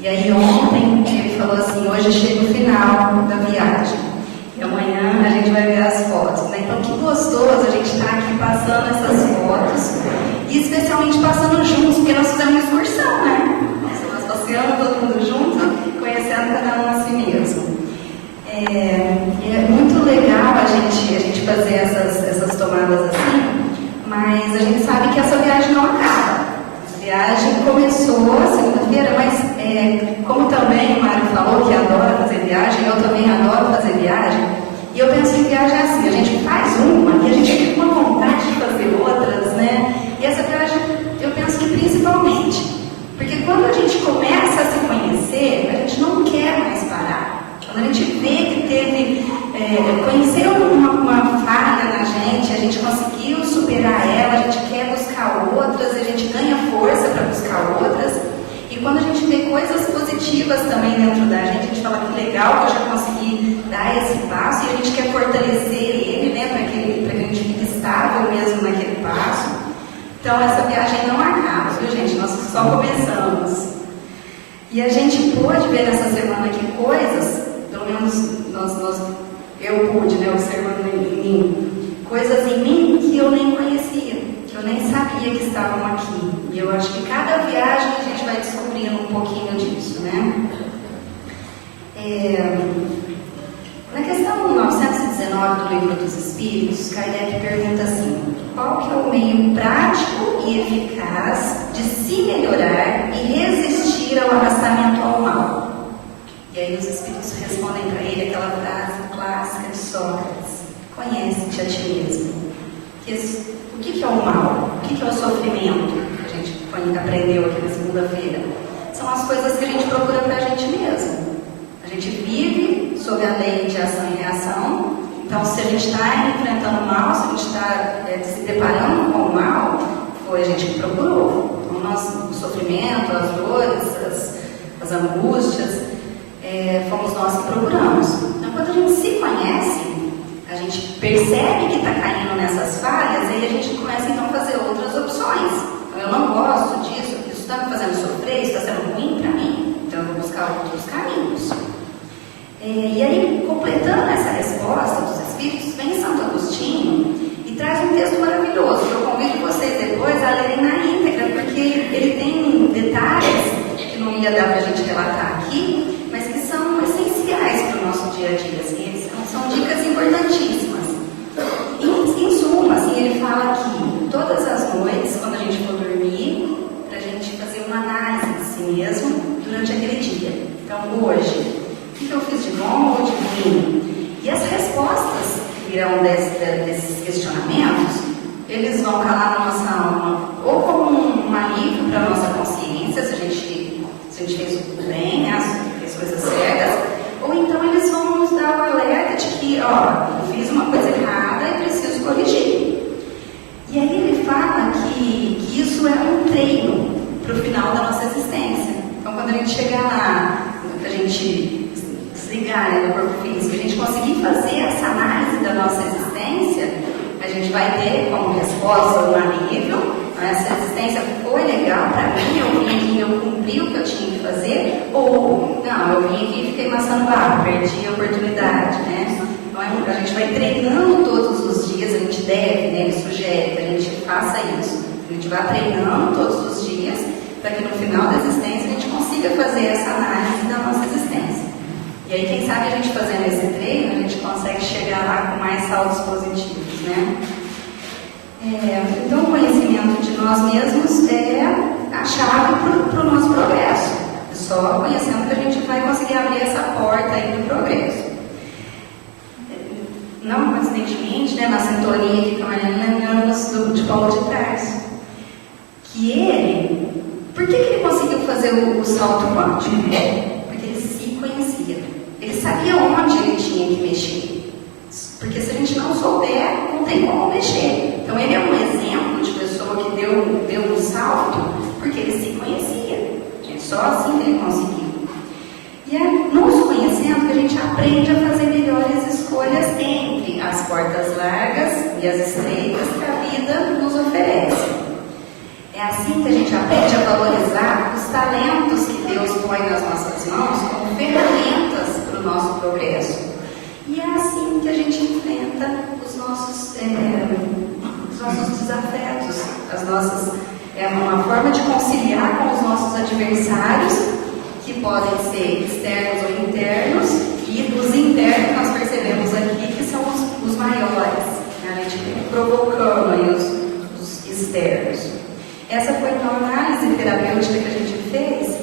E aí ontem ele falou assim: hoje chega o final da viagem e amanhã a gente vai ver as fotos, né? Então que gostoso a gente estar aqui passando essas fotos e especialmente passando juntos, porque nós fizemos uma excursão, né? Nós passeamos todo mundo junto, conhecendo cada um a si mesmo. É muito legal a gente fazer essas tomadas assim, mas a gente sabe que essa viagem não acaba. A viagem começou segunda-feira, mas como também o Mário falou que adora fazer viagem, eu também adoro fazer viagem, e eu penso que viagem é assim: a gente faz uma e a gente fica com vontade de fazer outras, né? E essa viagem, eu penso que principalmente, porque quando a gente começa a se conhecer, a gente não quer mais parar. Quando a gente vê que conheceu uma falha na gente, a gente conseguiu superar ela, a gente quer buscar outras, a gente ganha força para buscar outras. E quando a gente vê coisas positivas também dentro da gente, a gente fala: que legal que eu já consegui dar esse passo, e a gente quer fortalecer ele, né, para que a gente fique estável mesmo naquele passo. Então essa viagem não acaba, viu, gente? Nós só começamos. E a gente pôde ver nessa semana aqui coisas, pelo menos eu pude, né, observando em mim, coisas em mim que eu nem conhecia, que eu nem sabia que estavam aqui. E eu acho que cada viagem a gente vai descobrindo um pouquinho disso, né? Na questão 919 do Livro dos Espíritos, Kardec pergunta assim: qual que é o meio prático e eficaz de se melhorar e resistir ao arrastamento ao mal? E aí os Espíritos respondem para ele aquela frase clássica de Sócrates: conhece-te a ti mesmo. O que é o mal? O que é o sofrimento? Que a gente aprendeu aqui na segunda-feira. São as coisas que a gente procura para a gente mesmo. A gente vive sob a lei de ação e reação. Então, se a gente está enfrentando o mal, se a gente está se deparando com o mal, foi a gente que procurou. Então, o sofrimento, as dores, as angústias, fomos nós que procuramos. Então, quando a gente se conhece, a gente percebe que está caindo nessas falhas, e aí a gente começa então a fazer outras opções. Então, eu não gosto disso, isso está me fazendo sofrer, isso está sendo ruim para mim, então eu vou buscar outros caminhos. E aí, completando essa resposta dos Espíritos, hoje, o que eu fiz de bom ou de ruim? E as respostas que virão desses questionamentos, eles vão calar na nossa alma, ou como um alívio para a nossa consciência, se a gente fez tudo bem, né, fez coisas certas, ou então eles vão nos dar o alerta de que, eu fiz uma coisa errada e preciso corrigir. E aí ele fala que isso é um treino para o final da nossa existência. Então, quando a gente chegar lá, a gente desligar, né, do corpo físico, a gente conseguir fazer essa análise da nossa existência, a gente vai ter como resposta um alívio. Essa existência foi legal para mim, eu vim aqui e eu cumpri o que eu tinha que fazer, ou não, eu vim aqui e fiquei maçando barro, perdi a oportunidade, né? Então a gente vai treinando todos os dias, a gente deve, né? Ele sugere que a gente faça isso. A gente vai treinando todos os dias para que no final da existência a gente consiga fazer essa análise da nossa existência. E aí, quem sabe a gente fazendo esse treino, a gente consegue chegar lá com mais saldos positivos, né? Então, o conhecimento de nós mesmos é a chave para o nosso progresso. É só conhecendo que a gente vai conseguir abrir essa porta aí do progresso. Não coincidentemente, né, na sintonia aqui que a Mariana lembramos de Paulo de Tarso, que ele, por que ele conseguiu fazer o salto quântico? Porque ele se conhecia. Ele sabia onde ele tinha que mexer. Porque se a gente não souber, não tem como mexer. Então ele é um exemplo de pessoa que deu um salto porque ele se conhecia. É só assim que ele conseguiu. E é nos conhecendo que a gente aprende a fazer melhores escolhas entre as portas largas e as estreitas que a vida nos oferece. É assim que a gente aprende a valorizar os talentos que Deus põe nas nossas mãos como ferramentas para o nosso progresso. E é assim que a gente enfrenta os nossos desafetos, uma forma de conciliar com os nossos adversários, que podem ser externos ou internos, e os internos nós percebemos aqui que são os maiores, né? A gente fica provocando aí os externos. Essa foi então a análise terapêutica que a gente fez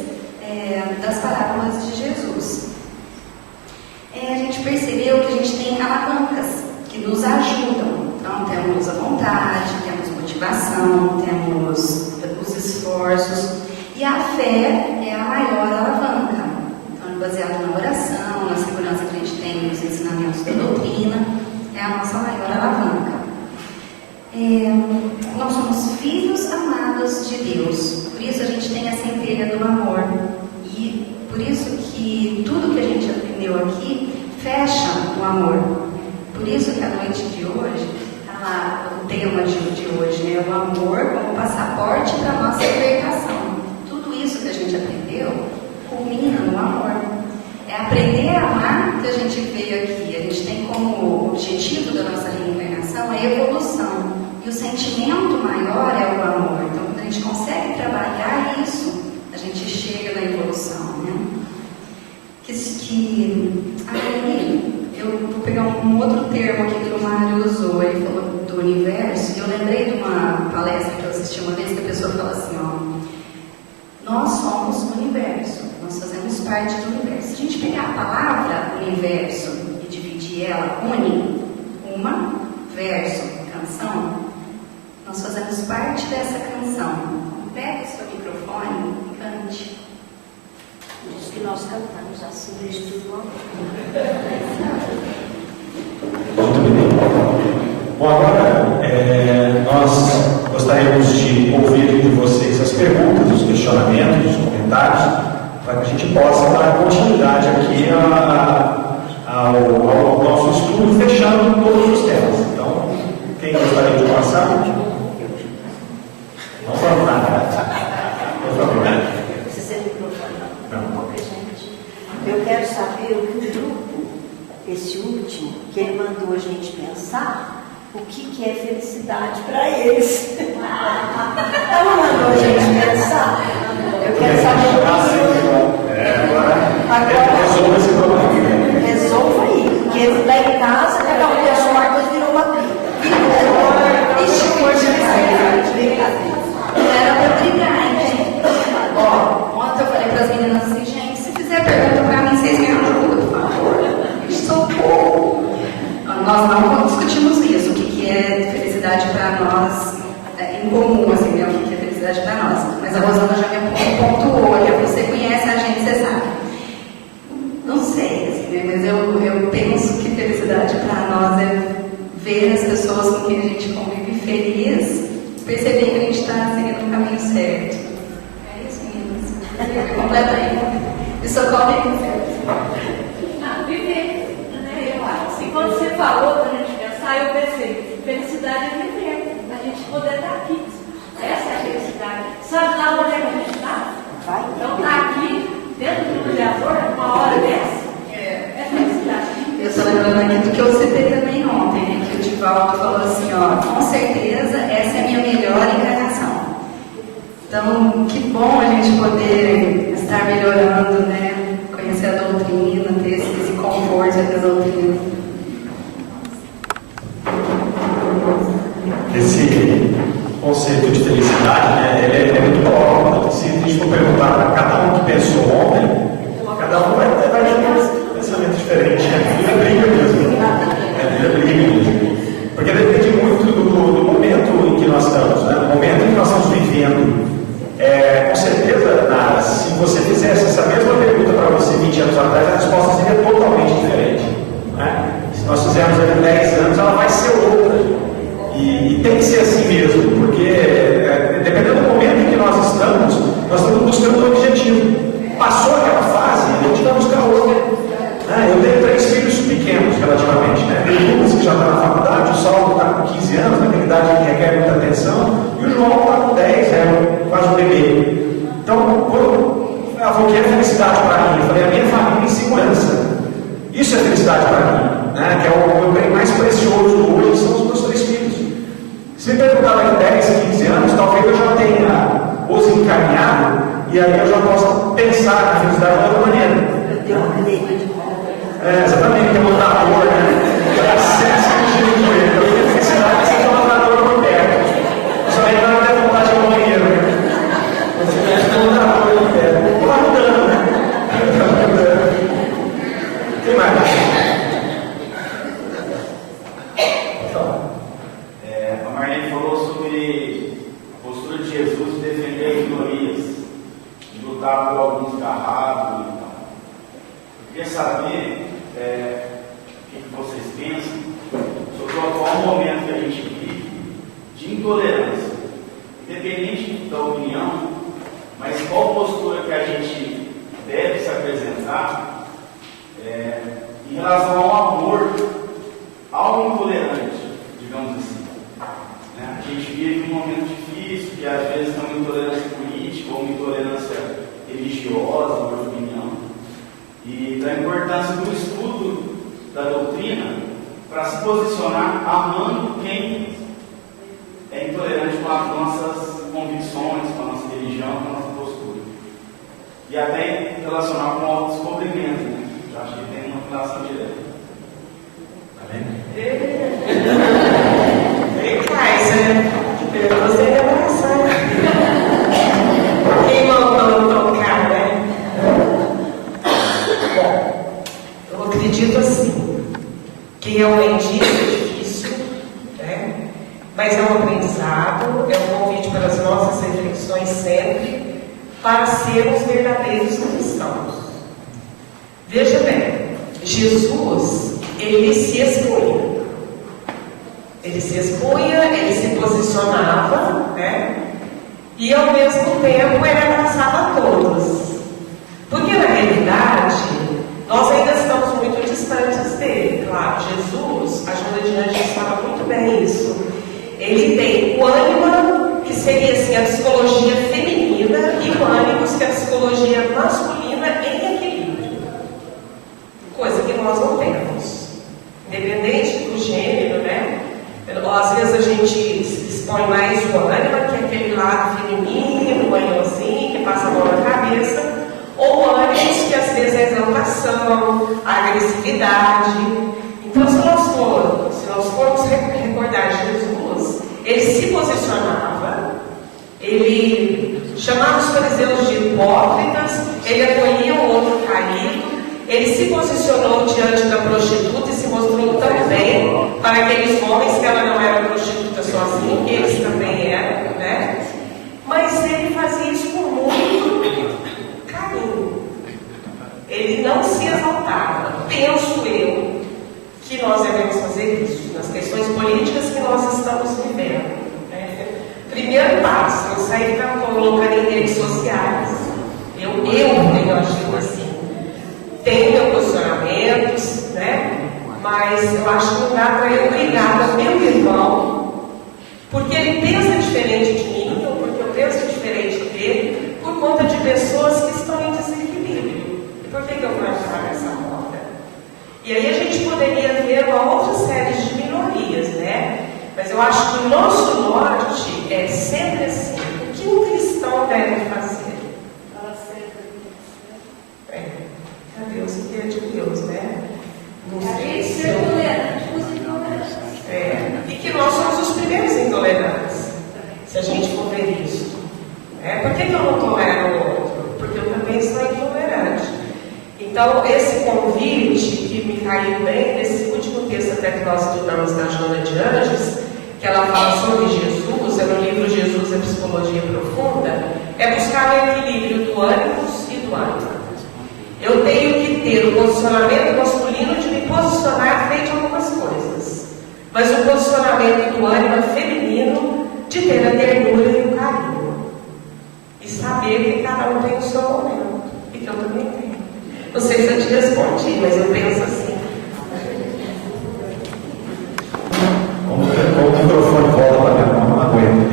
das parábolas de Jesus. A gente percebeu que a gente tem alavancas que nos ajudam. Então, temos a vontade, temos motivação, temos os esforços, e a fé é a maior alavanca. Então, baseado na oração, na segurança que a gente tem nos ensinamentos da doutrina, é a nossa maior alavanca. Nós somos filhos amados de Deus, por isso a gente tem a centelha do amor, e por isso que tudo que a gente aprendeu aqui fecha o amor. Por isso que a noite de hoje, o tema de hoje, né, o amor como passaporte para a nossa libertação. Tudo isso que a gente aprendeu culmina no amor. É aprender a amar que a gente veio aqui. A gente tem como objetivo da nossa reencarnação a evolução. E o sentimento maior é o amor. Então, quando a gente consegue trabalhar isso, a gente chega na evolução, né? Aí, eu vou pegar um outro termo aqui que o Mário usou. Ele falou do universo. E eu lembrei de uma palestra que eu assisti uma vez que a pessoa fala assim, nós somos o universo. Nós fazemos parte do universo. Se a gente pegar a palavra universo e dividir ela, uma, verso, canção, nós fazemos parte dessa canção. Pega o seu microfone e cante. Diz que nós cantamos assim desde tudo. Muito bem. Bom, agora nós gostaríamos de ouvir de vocês as perguntas, os questionamentos, os comentários, para que a gente possa dar continuidade aqui ao nosso estudo, fechando todos os temas. Então, quem gostaria de passar? Não vamos nada. Por favor. Precisa ser microfone. Não. Gente, eu quero saber o que o grupo, esse último, que ele mandou a gente pensar, o que é felicidade para eles. Ela mandou a gente pensar. Eu quero saber o que agora resolva esse problema. Resolva aí, porque lá em casa, cada um das portas virou uma briga. Ixi, hoje não era para brigar, hein, gente? Ontem eu falei para as meninas assim, gente, se fizer pergunta para não sei, assim, né? Mas eu penso que felicidade para nós é ver as pessoas com quem a gente convive feliz, perceber que a gente está seguindo o caminho certo. É isso, meninas. Completamente. Me socorre certo. Viver, né? Eu acho assim, quando você falou para a gente pensar, eu pensei, felicidade é viver, a gente poder estar aqui. Essa é a felicidade. Sabe lá onde é que a gente está? Então está aqui, dentro do Criador, uma hora dessa, é felicidade. Eu estou lembrando aqui do que eu citei também ontem, né? Que o Divaldo falou assim, ó, com certeza essa é a minha melhor encarnação. Então, que bom a gente poder estar melhorando, né? Conhecer a doutrina, ter esse conforto da doutrina. Esse conceito de felicidade, né, ele é muito bom. Se a gente for perguntar para cada um que pensou ontem, cada um vai ter um pensamento diferente. É briga mesmo. É briga mesmo. Porque depende muito do momento em que nós estamos, né? O momento em que nós estamos vivendo. Com certeza, Nara, se você fizesse essa mesma pergunta para você 20 anos atrás, a resposta seria totalmente diferente. Né? Se nós fizermos daqui 10 anos, ela vai ser outra. E tem que ser assim mesmo, porque dependendo do momento em que nós estamos buscando um objetivo. Passou aquela fase, a gente vai buscar outra. Eu tenho 3 filhos pequenos, relativamente. Né? O Lucas, que já está na faculdade, o Saulo está com 15 anos, naquela idade que requer muita atenção, e o João está com 10, quase um bebê. Então, quando ela falou que é felicidade para mim, eu falei, a minha família em segurança. Isso é felicidade para mim, né? Que é o meu bem mais precioso hoje, são os meus 3 filhos. Se me perguntar daqui 10, 15 anos, talvez eu já tenha os encaminhado, e aí eu já possa pensar na felicidade de outra maneira. Exatamente, tem um montador, né? Já acesso de dinheiro. Eu tenho felicidade de ser um montador por perto. Só aí não vai ter vontade de ir ao banheiro, né? Você tem que ter um montador por perto. Está mudando, né? Está mudando. O que mais? A Marlene falou sobre a postura de Jesus de defender as minorias, de lutar por alguns garrados e tal. Eu queria saber o que vocês pensam sobre o atual momento que a gente vive de intolerância, independente da opinião, mas qual postura que a gente deve se apresentar em relação ao amor ao intolerante, digamos assim. A gente vive um momento difícil, que às vezes é uma intolerância política ou uma intolerância religiosa, por opinião, e da importância do estudo da doutrina para se posicionar amando quem é intolerante com as nossas convicções, com a nossa religião, com a nossa postura. E até relacionar com o autodescobrimento, né? Eu acho que tem uma relação direta. Amém? Ei, Kaiser, você é engraçado. Quem mandou tocar, né? Bom, eu acredito assim, que realmente isso é difícil, né? Mas é um aprendizado, é um convite para as nossas reflexões sempre, para sermos verdadeiros cristãos. Veja bem, Jesus, ele se expunha. Ele se expunha, ele se posicionava, né? E ao mesmo tempo ele abraçava a todos. Porque na realidade, nós ainda estamos muito distantes dele. Claro, Jesus, a Júlia de Anjos fala muito bem isso. Ele tem o ânima, que seria assim, a psicologia feminina, e o ânimos, que é a psicologia masculina em equilíbrio. Coisa que nós não temos. Independente do gênero, né? Às vezes a gente expõe mais o ânima, que é aquele lado feminino, manhãozinho, que passa a mão na cabeça, ou ânimos, que às vezes é a exaltação, a agressividade. Então, se nós formos recordar Jesus, ele se posicionava, ele chamava os fariseus de hipócritas, ele acolhia o outro caído, ele se posicionou diante da prostituta e se mostrou tão bem para aqueles homens que ela não era prostituta sozinha, que eles também eram, né? Mas ele fazia isso com muito carinho. Ele não se exaltava. penso eu que nós devemos fazer isso nas questões políticas que nós estamos vivendo. Primeiro passo, eu saí para colocar em redes sociais. Eu tenho agido assim. Tenho meus posicionamentos, né? Mas eu acho que não dá para eu brigar com meu irmão, porque ele pensa diferente de mim, ou porque eu penso diferente dele, por conta de pessoas que estão em desequilíbrio. E por que eu vou entrar nessa roda? E aí a gente poderia ver uma outra série de minorias, né? Mas eu acho que o nosso norte é sempre assim. O que um cristão deve fazer? Deus, o que é de Deus, né? Não sei se eu... E que nós somos os primeiros intolerantes, se a gente for ver isso. Por que eu não tolero o outro? Porque eu também sou intolerante. Então, esse convite que me caiu bem nesse último texto até que nós estudamos da Joana de Anjos, que ela fala sobre Jesus, é no livro Jesus, a Psicologia Profunda, é buscar o equilíbrio do ânimos e do ânimo. Eu tenho que ter o posicionamento masculino de me posicionar frente a algumas coisas, mas o posicionamento do ânimo feminino de ter a ternura e o carinho, e saber que cada um tem o seu momento, e que eu também tenho. Não sei se eu te respondi, mas eu penso assim. O microfone volta para minha mão, não aguento.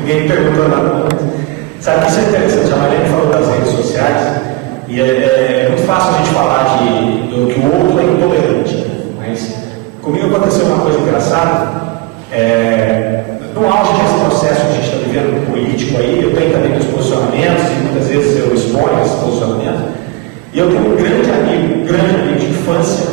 Ninguém perguntou nada. Sabe, isso é interessante. A Marlene falou das redes sociais, e é muito fácil a gente falar que o outro é intolerante. Mas comigo aconteceu uma coisa engraçada. No auge desse processo que a gente está vivendo político aí, eu tenho também meus posicionamentos, e muitas vezes eu exponho esses posicionamentos. E eu tenho um grande amigo de infância,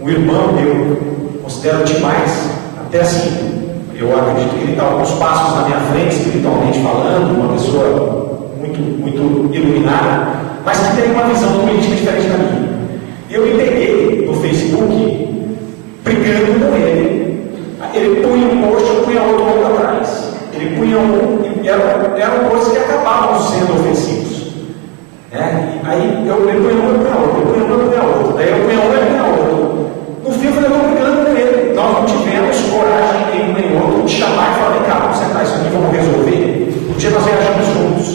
um irmão meu, considero demais, até assim, eu acredito que ele está alguns passos na minha frente, espiritualmente falando, uma pessoa muito iluminada, mas que tem uma visão política diferente da minha. Eu me peguei no Facebook brigando com ele. Ele punha um post, eu punha outro logo atrás. Ele punha eram coisas que acabavam sendo ofensivos. Aí ele punha um, eu punha outro, eu punha um, eu punha outro. Daí eu punha um, eu punha outro. No fim, eu falei, eu estou brigando com ele. Nós não tivemos coragem, nenhum nem outro, de chamar e falar, vem cá, vamos sentar isso aqui, vamos resolver. Um dia nós viajamos juntos.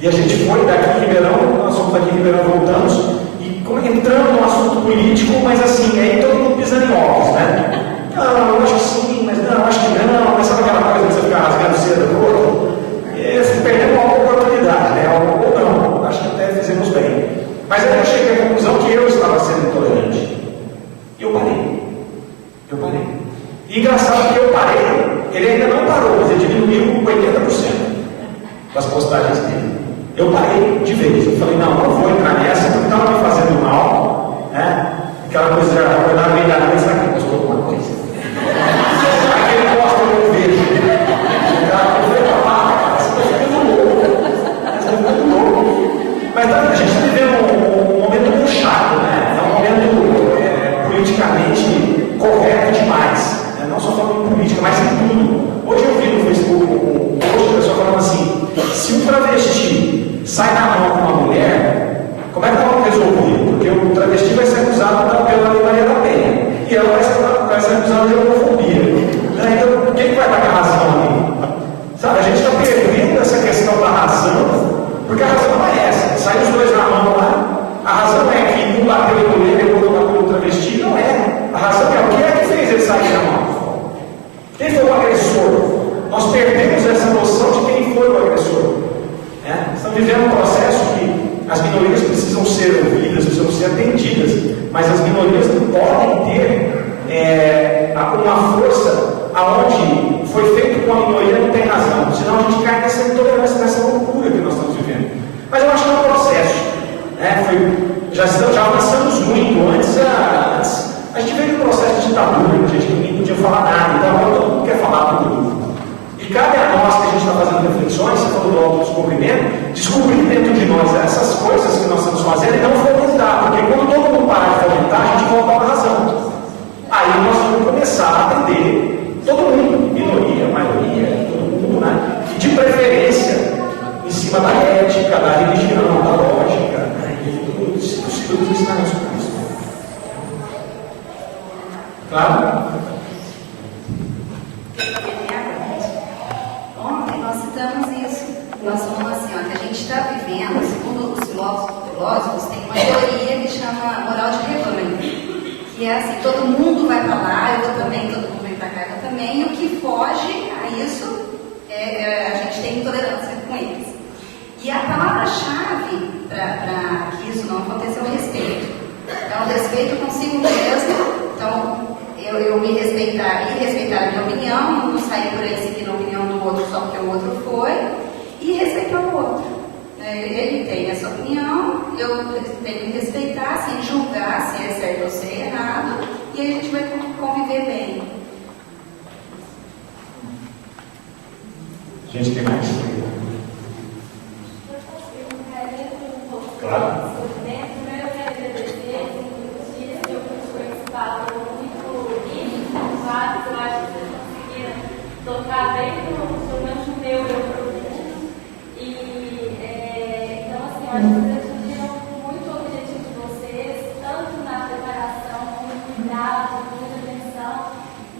E a gente foi daqui em Ribeirão, nós fomos daqui em Ribeirão, voltamos, e entrando no assunto político, mas assim, aí todo mundo pisando em ovos, né? Não, eu acho que sim, mas não, acho que não, mas sabe aquela coisa de você ficar rasgando seda do outro? E perdemos uma oportunidade, né? Ou não, acho que até fizemos bem. Mas aí eu cheguei à conclusão que eu estava sendo intolerante. E eu parei. E engraçado que eu parei, ele ainda não parou, mas ele diminuiu 80% das postagens dele. Eu parei de vez, eu falei, não vou entrar nessa, porque estava me fazendo mal, né? Aquela coisa de acordar no meio da noite, será que ele postou alguma coisa? Será que ele posta eu vejo? Eu falei, papai, você está ficando louco. Mas a gente está vivendo um momento muito chato, né? É um momento politicamente correto demais. Né? Não só falando em política, mas em tudo. Hoje eu vi no Facebook a pessoa falando assim, se um travesti sai na mão com uma mulher, como é que ela vai resolver? Porque o travesti vai ser acusado pela Lei Maria da Penha. E ela vai ser acusada de homofobia. Então, quem vai dar a razão ali? Sabe, a gente está perdendo essa questão da razão, porque a razão não é essa. Sai os dois na mão lá, a razão é que um bateu em mulher e o outro bateu no travesti. Não é. A razão é o que é que fez ele sair na mão? Quem foi o agressor? Nós perdemos essa noção de quem foi o agressor. Estamos vivendo um processo que as minorias precisam ser ouvidas, precisam ser atendidas, mas as minorias não podem ter uma força aonde foi feito com a minoria não tem razão, senão a gente cai nessa intolerância, nessa loucura que nós estamos vivendo. Mas eu acho que é um processo. Já avançamos muito. Antes a gente veio num processo de ditadura, a gente ninguém podia falar nada, então agora todo mundo quer falar tudo. E cabe a nós que a gente está fazendo reflexões, você falou do autodescobrimento, descobrir dentro de nós essas coisas que nós estamos fazendo e não fomentar, porque quando todo mundo parar de fomentar, a gente volta para a razão. Aí nós vamos começar a atender todo mundo, minoria, maioria, todo mundo, né? E de preferência, em cima da ética, da religião, da lógica, né? E, se possível, sobre os ensinamentos de Cristo. Claro? Ontem nós citamos isso. Nós falamos assim, ó, que a gente está vivendo, segundo os filósofos, tem uma teoria que chama moral de rebanho. Que é assim, todo mundo vai para lá, eu também, todo mundo vem para cá, eu também, e o que foge a isso, a gente tem intolerância com eles. E a palavra-chave para que isso não aconteça é o respeito. Então, o respeito consigo mesmo, então, eu me respeitar e respeitar a minha opinião, não sair por aí seguindo a opinião do outro só porque o outro foi, e respeitar o outro. Ele tem essa opinião, eu tenho que respeitar, sem julgar se é certo ou se é errado, e aí a gente vai conviver bem. Gente, tem mais? Claro. Primeiro eu quero agradecer, os dias que eu pude participar foram muito ricos, vários, eu acho que vocês conseguiram tocar bem no meu profundo. Então, assim, eu acho que vocês atingiram muito o objetivo de vocês, tanto na preparação, como no cuidado, muita atenção.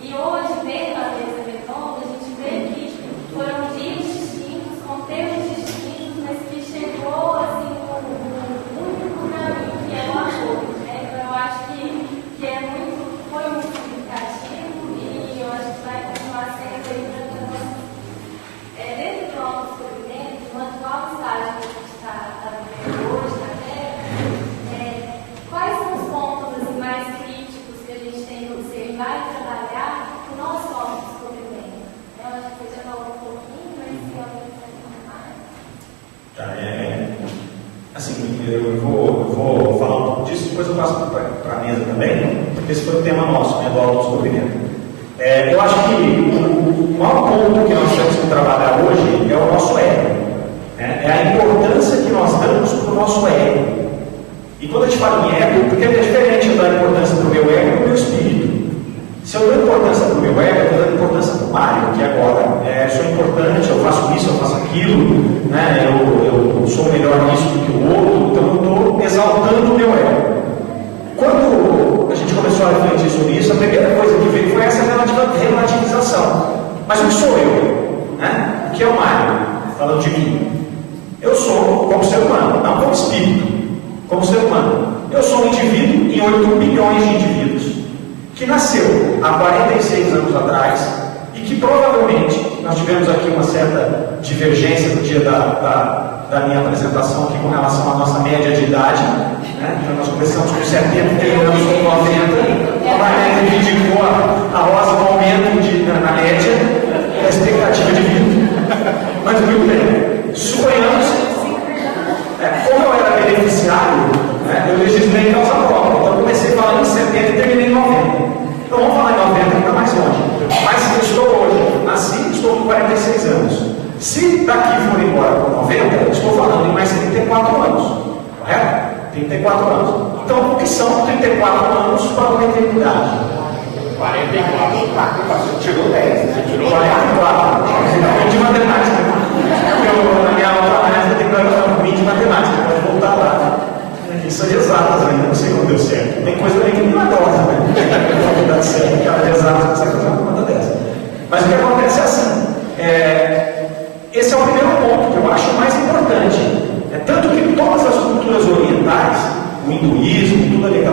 E hoje, vendo a mesa redonda, a gente vê que foram dias distintos, com temas distintos, mas que chegou, assim, único caminho, que é o amor, né? Então eu acho que é foi muito significativo e eu acho que vai continuar sendo aí para nós. Dentro do nosso descobrimento, no atual estágio que a gente está vivendo hoje na Terra, quais são os pontos assim, mais críticos que a gente tem que observar e trabalhar no nosso autodescobrimento? Eu acho que você já falou um pouquinho, mas se alguém quiser falar mais. Tá, assim, eu vou falar um pouco disso, depois eu passo para a mesa também, porque esse foi o tema nosso, né, do autodescobrimento. Eu acho que o maior ponto que nós temos que trabalhar hoje é o nosso ego. É a importância que nós damos para o nosso ego. E quando a gente fala em ego, porque é diferente eu dar importância para o meu ego e para o meu espírito. Se eu dou importância para o meu ego, eu estou dando importância para o Mário, que agora sou importante, eu faço isso, eu faço aquilo, né? Eu sou melhor nisso do que o outro, então eu estou exaltando o meu ego. Quando a gente começou a refletir sobre isso, a primeira coisa que veio foi essa relativização. Mas o que sou eu? Né? O que é o Mário? Falando de mim. Eu sou como ser humano, não como espírito, como ser humano. Eu sou um indivíduo em 8 bilhões de indivíduos, que nasceu há 46 anos atrás e que provavelmente, nós tivemos aqui uma certa divergência no dia da minha apresentação aqui com relação à nossa média de idade, né? Então nós começamos com 70 e terminamos com 90, a Maria indicou a Rosa no aumento na média da expectativa de vida. Mas muito bem, suponhamos, como eu era beneficiário, né, eu legislei em causa própria, então eu comecei falando em 70 e terminei em 90. Então vamos falar em 90 que está mais longe. Mas eu estou hoje, nasci, estou com 46 anos. Se daqui for embora para 90, eu estou falando em mais 34 anos. Correto? 34 anos. Então, o que são 34 anos para uma eternidade? 44. Tirou 10, né? Tirou 44. Eu de matemática. Na minha aula eu tenho que dar um ruim de matemática, pode voltar lá. Isso é exatas ainda, não sei como deu certo. Tem coisa também que me milagrosa, né? Não dá certo, porque ela é exata, você fazer uma conta dessa. Mas o que acontece é assim. Esse é o primeiro ponto que eu acho mais importante. Tanto que todas as culturas orientais, o hinduísmo, tudo ali,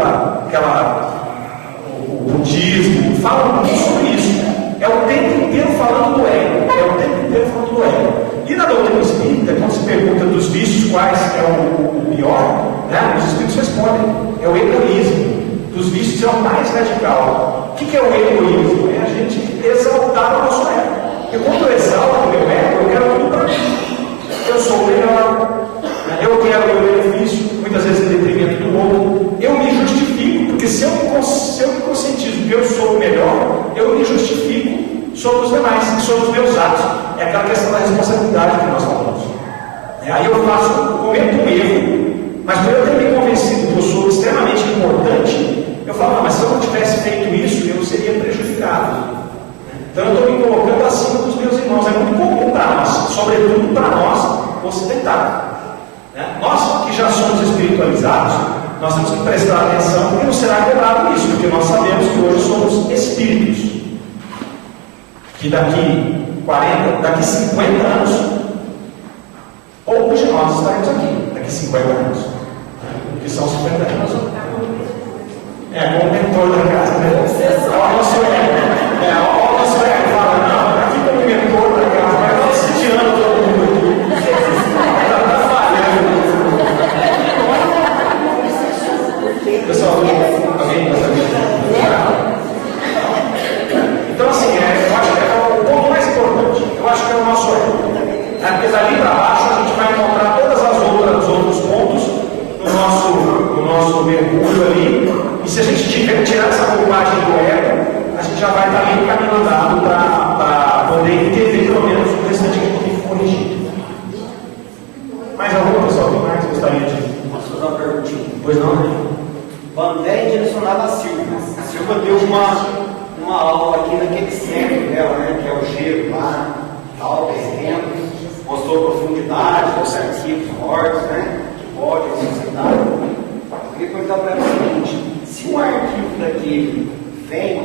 o budismo, falam muito sobre isso. É o tempo inteiro falando do ego. É o tempo inteiro falando do ego. E na doutrina espírita, quando se pergunta dos vícios quais é o pior, né, os espíritos respondem: é o egoísmo. Dos vícios é o mais radical. O que é o egoísmo? É a gente exaltar o nosso ego. Porque quando eu exalto o meu ego, eu quero tudo para mim. Eu sou o melhor, eu quero o meu benefício, muitas vezes em detrimento do outro. Eu me justifico, porque se eu me conscientizo que eu sou o melhor, eu me justifico sobre os demais, sobre os meus atos. É aquela questão da responsabilidade que nós falamos. Aí eu cometo um erro, mas por eu ter me convencido que eu sou extremamente importante, eu falo: não, mas se eu não tivesse feito isso, eu seria prejudicado. Então eu estou me colocando acima dos meus irmãos. É muito comum para nós, sobretudo para nós ocidentais. Nós que já somos espiritualizados, Nós temos que prestar atenção porque não será cobrado isso, porque nós sabemos que hoje somos espíritos. Que daqui 40, daqui 50 anos, poucos de nós estaremos aqui, daqui 50 anos. Que são 50 anos. Como mentor da casa, né? Olha o nosso ego. Olha o nosso ego. Fala, não, aqui como mentor da casa, mas nós sitiando todo mundo aqui. Está falhando. Pessoal, alguém gostaria de falar? Então, assim, eu acho que é o ponto mais importante. Eu acho que é o nosso ego. Porque dali para baixo a gente vai encontrar todas os outros pontos no nosso mergulho ali. E se a gente tirar essa roupagem do ego, a gente já vai estar ali caminho andado para poder entender pelo menos o restante que a gente tem que corrigir. Mais alguma, pessoal? Quem mais gostaria de? Posso fazer uma perguntinha? Pois não? Bem direcionada a Silvia. A Silvia deu uma aula aqui naquele centro dela, né? Que é o gelo lá, tal, exemplo. Mostrou profundidade dos arquivos mortos, né? Que pode, a sociedade. Eu queria perguntar para ela o seguinte: se um arquivo daquele vem,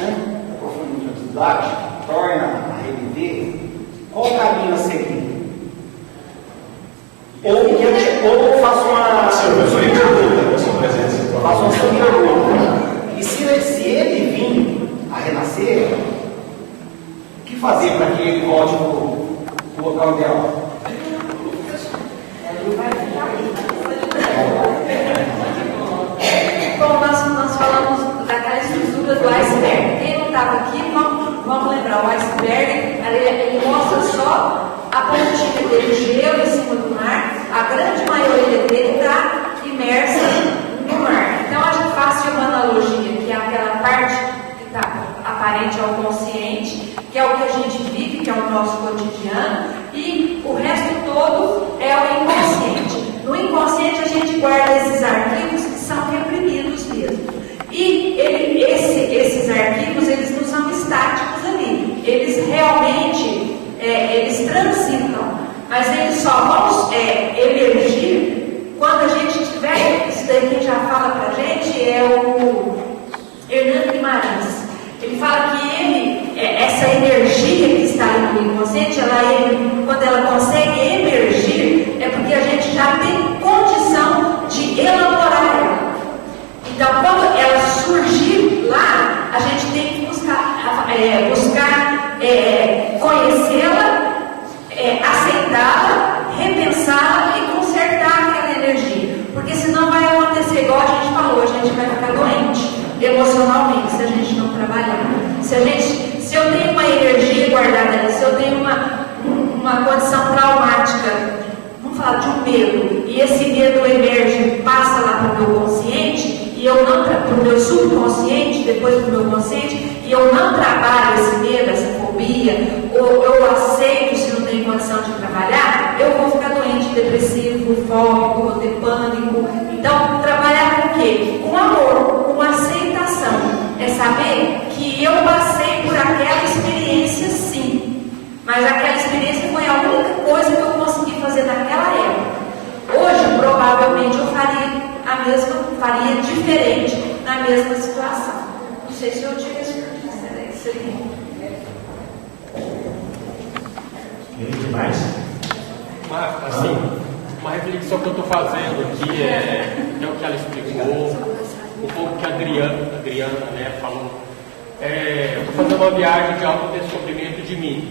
né, a profundidade, torna a reviver, qual o caminho a seguir? Ou faço uma segunda pergunta. E se ele vir a renascer, o que fazer para que ele volte para o local ideal? Bom, nós falamos daquela estrutura do iceberg. Quem não estava aqui, vamos lembrar, o iceberg, ele mostra só a pontinha dele, o gelo em cima do mar. A grande maioria dele está imersa no mar. Então a gente faz uma analogia, que é aquela parte que está aparente ao consciente, que é o que a gente vive, que é o nosso cotidiano, e o resto todo é o inconsciente. No inconsciente a gente guarda esses arquivos que são reprimidos mesmo. E esses arquivos, eles não são estáticos ali. Eles realmente, eles transitam. Mas eles só vão emergir quando a gente tiver, isso daí quem já fala pra gente é o Hernando Guimarães. Ele fala que essa energia que está ali no inconsciente, quando ela consegue emergir, é porque a gente já tem condição de elaborar ela. Então, quando ela surgir lá, a gente tem que buscar conhecê-la, aceitá-la, repensá-la e consertar aquela energia. Porque senão vai acontecer igual a gente falou, a gente vai ficar doente emocionalmente se a gente não trabalhar. Se eu tenho uma energia guardada ali, se eu tenho uma condição traumática, vamos falar de um medo, e esse medo emerge, passa lá para o meu consciente, e eu não para o meu subconsciente, depois para o meu consciente, e eu não trabalho esse medo, essa fobia, ou eu aceito se não tenho condição de trabalhar, eu vou ficar doente, depressivo, fóbico, vou ter pânico. Então, trabalhar com o quê? Com amor, com aceitação. É saber que eu passei por aquela experiência, sim, mas aquela experiência foi a única coisa que eu consegui fazer naquela época. Hoje, provavelmente, eu faria diferente na mesma situação. Não sei se eu tive essa experiência aí. E mais? Uma reflexão que eu estou fazendo aqui é o que ela explicou, um pouco que a Adriana, né, falou. Eu estou fazendo uma viagem de autodescobrimento de mim,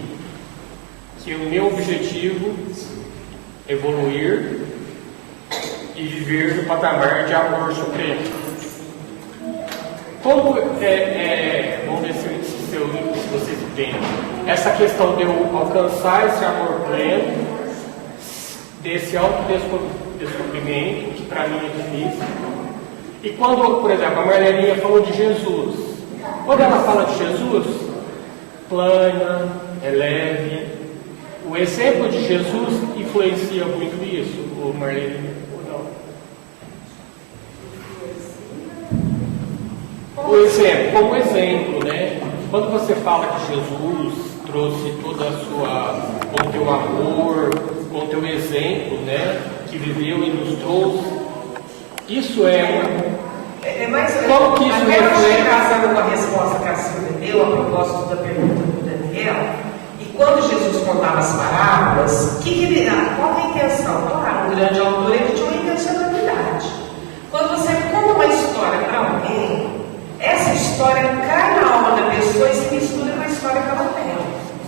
que o meu objetivo é evoluir e viver no patamar de amor supremo. Como vamos ver se vocês entendem essa questão de eu alcançar esse amor pleno, desse autodescobrimento, que para mim é difícil. E quando, por exemplo, a Marleninha falou de Jesus, quando ela fala de Jesus, plana, é leve, o exemplo de Jesus influencia muito isso, o Marleninha, ou não? O exemplo, como exemplo, né? Quando você fala que Jesus trouxe toda com o teu amor, com o teu exemplo, né? Que viveu e nos trouxe, Isso é Mas como que isso até eu reflete? chegar casando com a resposta que a Silvia deu a propósito da pergunta do Daniel, e quando Jesus contava as parábolas, qual é a intenção? Claro, um grande autor ele tinha uma intencionalidade. Quando você conta uma história para alguém, essa história cai na alma da pessoa e se mistura com a história que ela tem.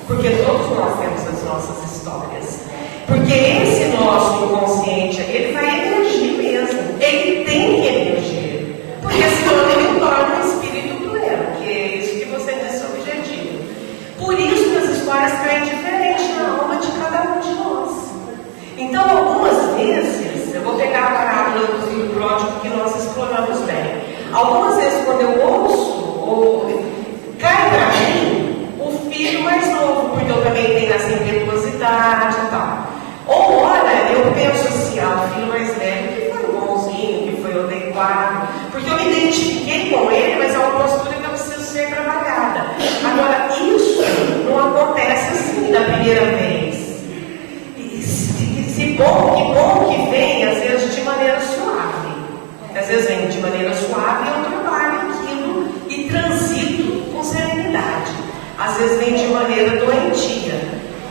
Porque todos nós temos as nossas histórias. Porque esse nosso inconsciente, ele vai emergir mesmo. Ele tem que emergir. Porque senão ele torna um espírito pleno, que é isso que você disse sobre Gedinho. Por isso que as histórias caem diferente na alma de cada um de nós. Então, algumas vezes, eu vou pegar a parábola do filho pródigo que nós exploramos bem. Algumas vezes, quando eu ouço, cai para mim o filho mais novo, porque eu também tenho essa impetuosidade e tal. Ou, ora, eu penso assim, o filho mais velho, que foi bonzinho, que foi adequado, porque eu me identifiquei com ele, mas é uma postura que eu preciso ser trabalhada. Agora, isso não acontece assim da primeira vez. Que bom que vem, às vezes, de maneira suave. Às vezes vem de maneira suave e eu trabalho aquilo e transito com serenidade. Às vezes vem de maneira doentia.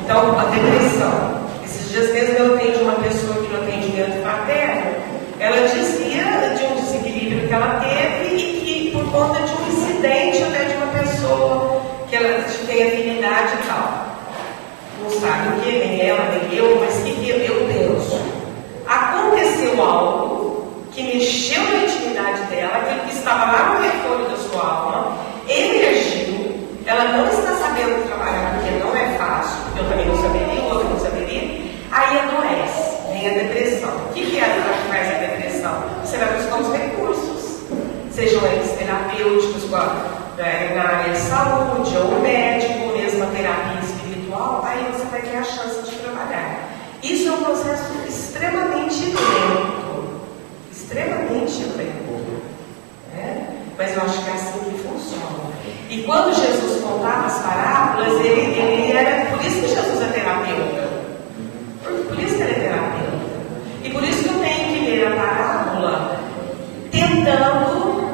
Então, a depressão. Esses dias mesmo eu atendi uma pessoa que no atendimento fraterno, ela dizia de um desequilíbrio que ela teve e que por conta de um incidente até de uma pessoa que ela tem afinidade e tal. Não sabe o que, nem ela, nem eu, mas o que eu penso? Aconteceu algo que mexeu na intimidade dela, aquilo que estava lá no refolho da sua alma, emergiu, ela não está sabendo trabalhar porque não é fácil, eu também não saberia, o outro não saberia, aí adoece, vem a depressão. O que é que faz a depressão? Você vai buscar os recursos, sejam eles terapêuticos na área de saúde, ou médico, ou mesmo a terapia espiritual, aí você vai ter a chance de trabalhar. Isso é um processo extremamente lento, né? Mas eu acho que é assim que funciona. E quando Jesus contava as parábolas, ele era, por isso que Jesus é terapeuta. Por isso que ele é terapeuta. E por isso que eu tenho que ler a parábola tentando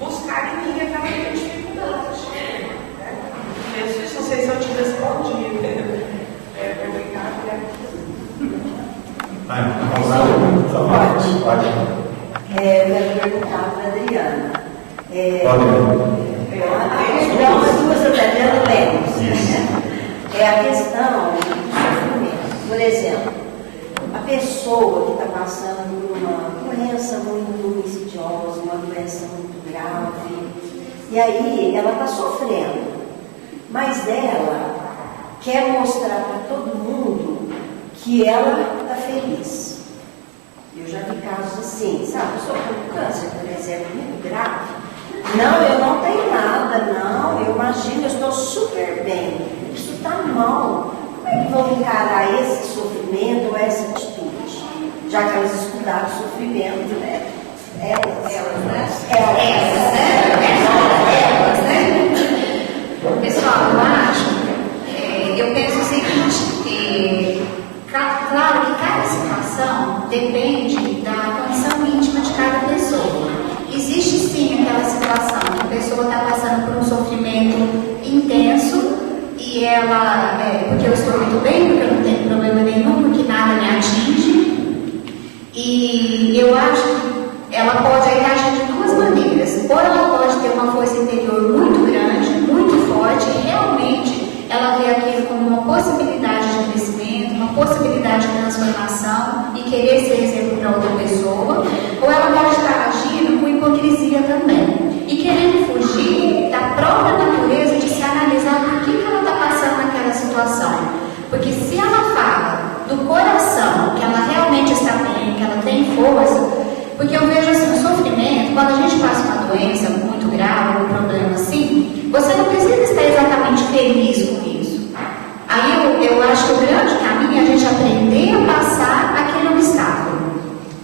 buscar em mim aquela dificuldade. Né? Jesus, não sei se eu te respondi. É complicado, né? Pode. Eu quero perguntar para a Adriana. Pode. Duas Adriana Lemos. É a questão do sofrimento. Por exemplo, a pessoa que está passando por uma doença muito insidiosa, uma doença muito grave, e aí ela está sofrendo, mas ela quer mostrar para todo mundo que ela está feliz. Eu já vi casos assim, sabe? Eu sou com câncer, por exemplo, muito grave. Não, eu não tenho nada, não. Eu imagino, eu estou super bem. Isso está mal. Como é que vão encarar esse sofrimento ou essa atitude? Já que elas estudaram sofrimento, né? Elas, né? Pessoal, eu penso o seguinte, claro que cada situação depende da condição íntima de cada pessoa. Existe sim aquela situação que a pessoa está passando por um sofrimento intenso e ela, porque eu estou muito bem, porque eu não tenho problema nenhum, porque nada me atinge, e eu acho que ela pode agir de duas maneiras. Ou ela pode ter uma força interior muito grande, muito forte, e realmente ela vê aquilo como uma possibilidade de crescimento, uma possibilidade de transformação e querer ser exemplo para outra pessoa, ou ela pode estar agindo com hipocrisia também e querendo fugir da própria natureza de se analisar por que ela está passando naquela situação. Porque se ela fala do coração, que ela realmente está bem, que ela tem força, porque eu vejo assim, o sofrimento, quando a gente passa uma doença muito grave, um problema assim, você não precisa estar exatamente feliz com isso. Aí eu acho que o grande caminho é a gente aprender a passar aquele obstáculo.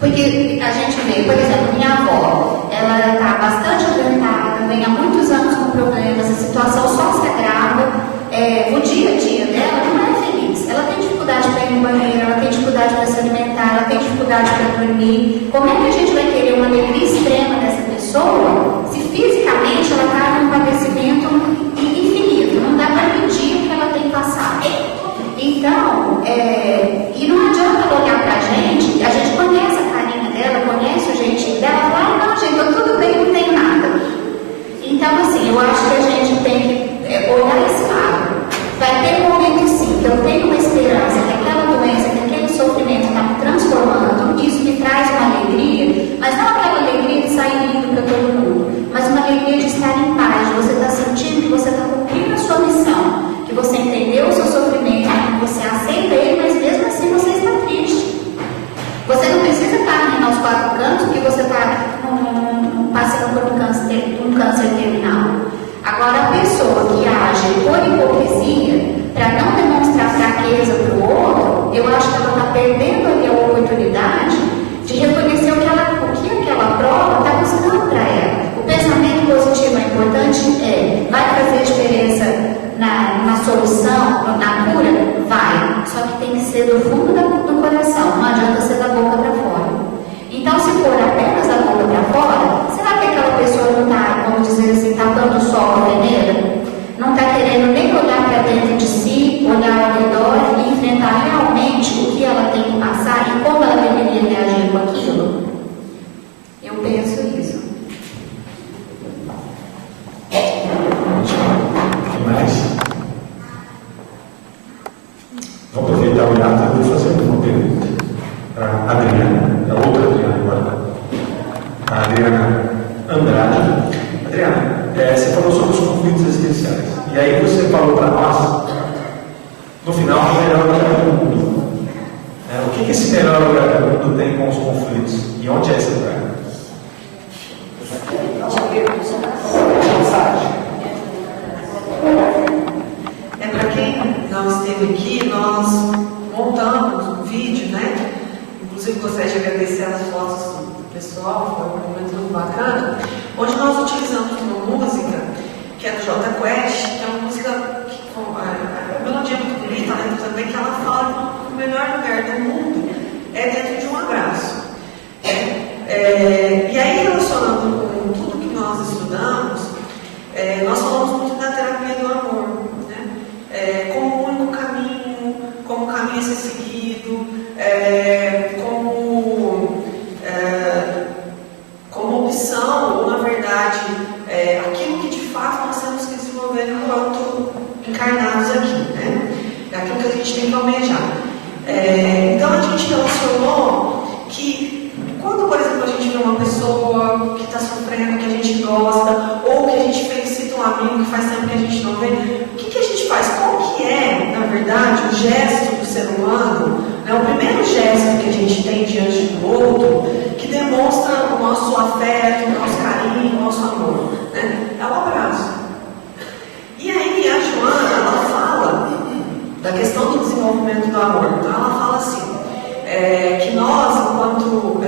Porque a gente vê, por exemplo, minha avó, ela está bastante adiantada, vem há muitos anos com problemas, a situação só se agrava, o dia a dia dela não é feliz. Ela tem dificuldade para ir no banheiro, ela tem dificuldade para se alimentar, ela tem dificuldade para dormir. Como é que a gente vai querer uma tem que ser do fundo do coração, não adianta ser da boca para fora. Então, se for apenas da boca para fora, será que aquela pessoa não está, vamos dizer assim, tapando o sol com a peneira? Não está querendo nem olhar para dentro de si, olhar ao redor e enfrentar realmente o que ela tem que passar e como ela deveria reagir com aquilo? Eu penso isso. O que mais? Vou aproveitar o hiato e vou fazer uma pergunta para a Adriana, a outra Adriana agora. A Adriana Andrade. Adriana, você falou sobre os conflitos existenciais. E aí você falou para nós, no final, o melhor lugar do mundo. O que esse melhor lugar do mundo tem com os conflitos? E onde é esse lugar? Para quem não esteve aqui, nós montamos um vídeo, né? Inclusive gostaria de agradecer as fotos do pessoal, foi um momento muito bacana, onde nós utilizamos uma música que é do Jota Quest, que é uma música com a melodia muito bonita, né? Também que ela fala que o melhor lugar do mundo é dentro de um abraço. E aí, relacionando com tudo que nós estudamos, nós falamos muito da terapia do amor, né? Como o único caminho, como o caminho a ser seguido, como opção, ou na verdade, aquilo que de fato nós temos que desenvolver enquanto encarnados aqui, né? É aquilo que a gente tem que almejar. Então a gente relacionou que quando, por exemplo, a gente vê uma pessoa que está sofrendo, que a gente gosta, ou que a gente felicita um amigo que faz tempo que a gente não vê, o que a gente faz? Qual que é, na verdade, o gesto do ser humano, né? O primeiro gesto que a gente tem diante do outro, que demonstra o nosso afeto, o nosso carinho, o nosso amor, né? É o abraço. E aí a Joana, ela fala da questão do desenvolvimento do amor. Então ela fala assim, que nós, enquanto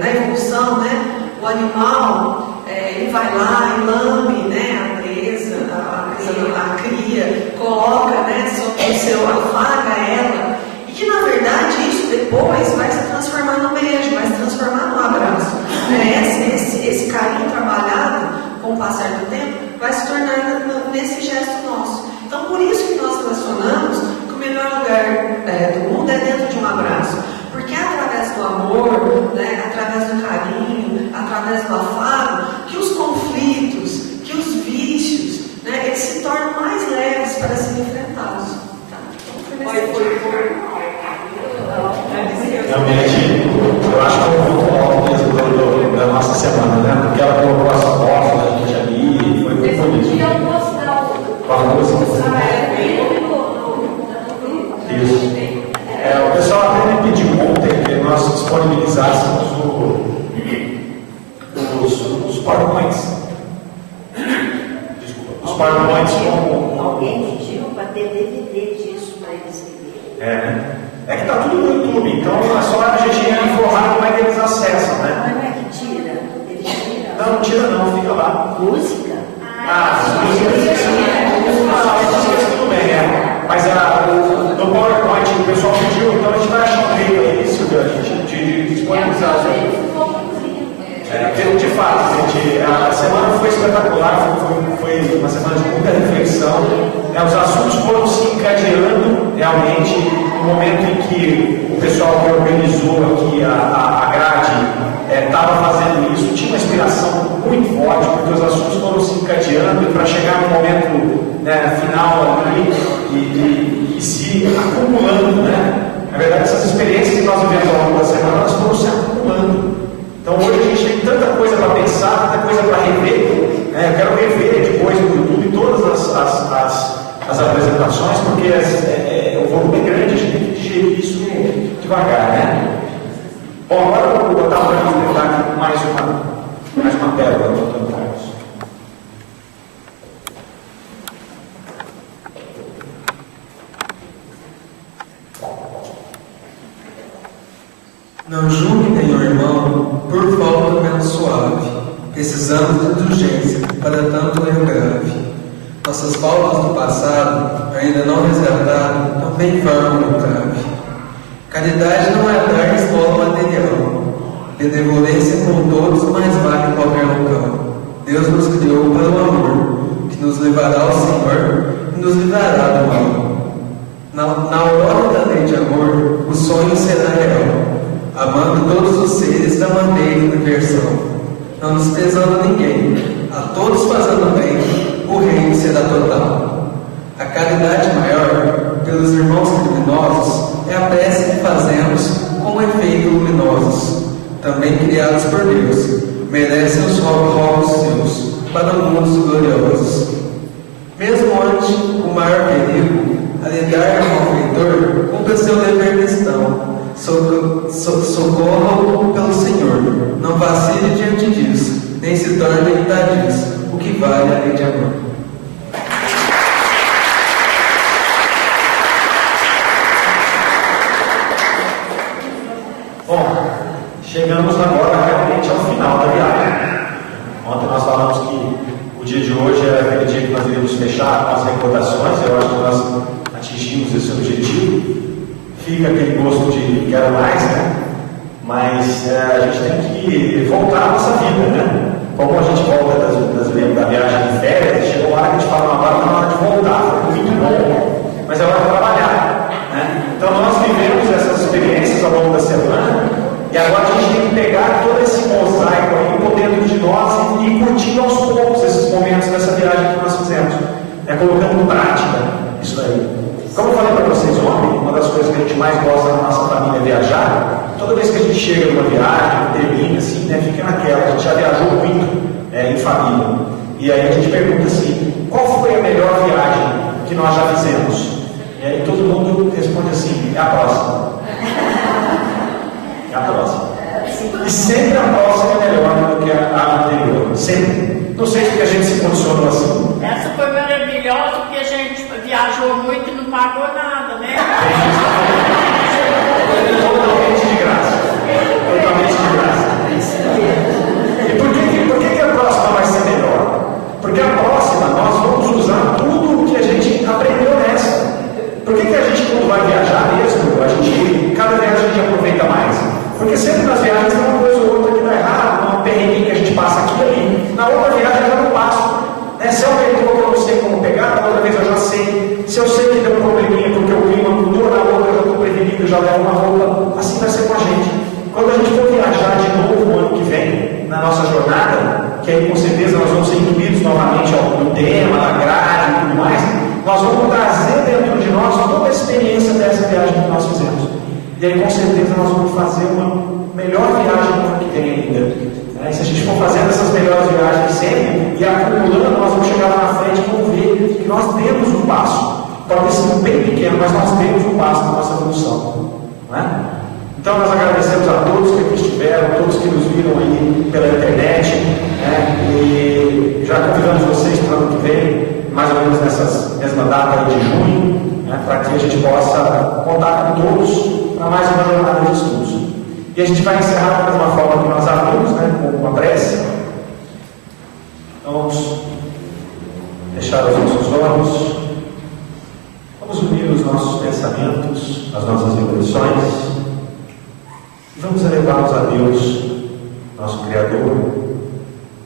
na evolução, né, o animal, ele vai lá e lambe, né, a cria, coloca, né, sobre o seu, afaga ela, e que na verdade isso depois vai se transformar no beijo, vai se transformar no abraço. Esse carinho trabalhado com o passar do tempo vai se tornar nesse gesto nosso. Então, por isso que nós relacionamos que o melhor lugar do mundo é dentro de um abraço. Porque é através do amor, né, através do carinho, através do afago, que os conflitos, que os vícios, né, eles se tornam mais leves para serem enfrentados. Tá? Então, realmente, eu acho que é um ponto alto mesmo da nossa semana, né? Porque ela colocou as fotos da gente ali, foi muito bonito. Com a música. Isso. O pessoal até me pediu ontem que nós disponibilizássemos os PowerPoints. Desculpa. Os PowerPoints como. Alguém pediu para ter DVD disso para eles verem. É que está tudo no YouTube, então é só a gente informar como é que eles acessam, né? Mas não é que tira? Eles tiram. Não tira não, fica lá. Música? Músicas tudo bem, Mas no PowerPoint o pessoal pediu, então a gente vai achar um jeito aí, Silvia, de disponibilizar. De fato, a semana foi espetacular, foi uma semana de muita reflexão. Os assuntos foram se encadeando realmente no momento em que o pessoal que organizou aqui a grade estava fazendo isso, tinha uma inspiração muito forte, porque os assuntos foram se encadeando e para chegar no momento final ali e se acumulando, né? Na verdade, essas experiências que nós vivemos ao longo da semana, elas foram se acumulando. Então hoje a gente tem tanta coisa para pensar, tanta coisa para rever. Eu quero rever depois no YouTube todas as apresentações, porque o volume é grande, a gente tem que digerir isso devagar, né? Bom, agora eu vou botar para apresentar aqui mais uma pérola do Antônio Carlos. Não julgue nenhum irmão por falta do menos suave. Precisamos de indulgência para tanto erro grave. Nossas faltas do passado, ainda não resgatadas, não nem forma no cabe. Caridade não é dar esmola material. Benevolência com todos mais vale qualquer local. Deus nos criou para o amor, que nos levará ao Senhor e nos livrará do mal. Na aurora da lei de amor, o sonho será real, amando todos os seres da maneira universal, não desprezando ninguém, a todos fazendo bem, o reino será total. A caridade maior, pelos irmãos criminosos, é a prece que fazemos com efeito luminosos, também criados por Deus, merecem os rogos seus, para mundos gloriosos. Mesmo ante o maior perigo, alegar ao malfeitor, cumpra seu dever cristão, socorra-o pelo Senhor, não vacile diante disso, nem se torne irritadiço, o que vale a lei de amor. Bom, chegamos agora realmente ao final da viagem. Ontem nós falamos que o dia de hoje era aquele dia que nós iríamos fechar com as recordações. Eu acho que nós atingimos esse objetivo. Fica aquele gosto de quero mais, né? Mas a gente tem que voltar à nossa vida, né? Como a gente volta da viagem de férias, chegou lá que a gente fala, agora está na hora de voltar, foi muito bom, mas é hora de trabalhar, né? Então nós vivemos essas experiências ao longo da semana e agora a gente tem que pegar todo esse mosaico aí, pôr dentro de nós e ir curtindo aos poucos esses momentos dessa viagem que nós fizemos, né? Colocando em prática isso aí. Como eu falei para vocês ontem, uma das coisas que a gente mais gosta na nossa família é viajar. Toda vez que a gente chega numa viagem, termina assim, né, fica naquela, a gente já viajou muito em família. E aí a gente pergunta assim, qual foi a melhor viagem que nós já fizemos? E aí todo mundo responde assim, é a próxima. É a próxima. E sempre a próxima é melhor do que a anterior. Sempre. Não sei se a gente se condicionou assim. Essa foi maravilhosa porque a gente viajou muito e não pagou nada, né? Totalmente de graça. Totalmente de graça. E por que a próxima vai ser melhor? Porque a próxima nós vamos usar tudo o que a gente aprendeu nessa. Por que a gente, quando vai viajar mesmo, cada viagem a gente aproveita mais? Porque sempre nas viagens tem uma coisa ou outra que dá errado, uma perrenguinha que a gente passa aqui e ali. Na outra viagem eu já não passo. Se é um metrô que eu não sei como pegar, na outra vez eu já sei. Se eu sei que deu um probleminha porque o clima mudou, na outra eu já estou prevenido, já levo uma roupa. Assim vai ser com a gente. Quando a gente for viajar de novo no ano que vem, na nossa jornada, que aí com certeza nós vamos ser incluídos novamente no tema, na grade e tudo mais, nós vamos trazer dentro de nós toda a experiência dessa viagem que nós fizemos. E aí com certeza nós vamos fazer uma melhor viagem no ano que vem ainda. Se a gente for fazendo essas melhores viagens sempre e acumulando, nós vamos chegar lá na frente e vamos ver que nós temos um passo. Pode ter sido bem pequeno, mas nós temos um passo na nossa evolução. Não é? Então nós agradecemos a todos que aqui estiveram, todos que nos viram aí pela internet, né? E já convidamos vocês para o ano que vem, mais ou menos nessa mesma data de junho, né? Para que a gente possa contar com todos para mais uma jornada de estudos. E a gente vai encerrar da mesma forma que nós abrimos, né, com uma prece. Então vamos fechar os nossos olhos, vamos unir os nossos pensamentos, as nossas reflexões, e vamos elevá-los a Deus, nosso Criador,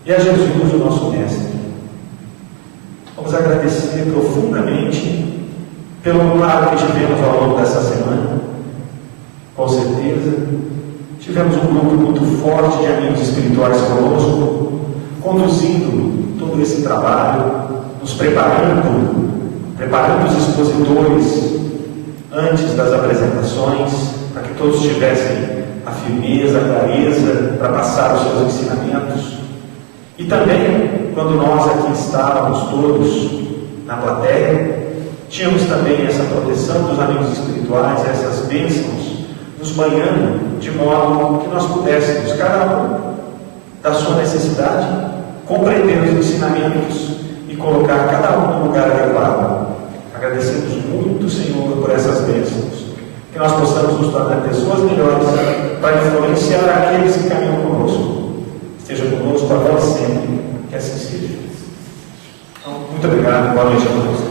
e a Jesus, o nosso Mestre. Vamos agradecer profundamente pelo amparo que tivemos ao longo dessa semana. Com certeza, tivemos um grupo muito forte de amigos espirituais conosco, conduzindo todo esse trabalho, nos preparando os expositores antes das apresentações, para que todos tivessem a firmeza, a clareza para passar os seus ensinamentos. E também, quando nós aqui estávamos todos na plateia, tínhamos também essa proteção dos amigos espirituais, essas bênçãos, nos banhando, de modo que nós pudéssemos, cada um da sua necessidade, compreender os ensinamentos e colocar cada um no lugar adequado. Agradecemos muito, Senhor, por essas bênçãos, que nós possamos nos tornar pessoas melhores para influenciar aqueles que caminham conosco. Esteja conosco agora e sempre, que assim seja. Então, muito obrigado, boa noite a todos.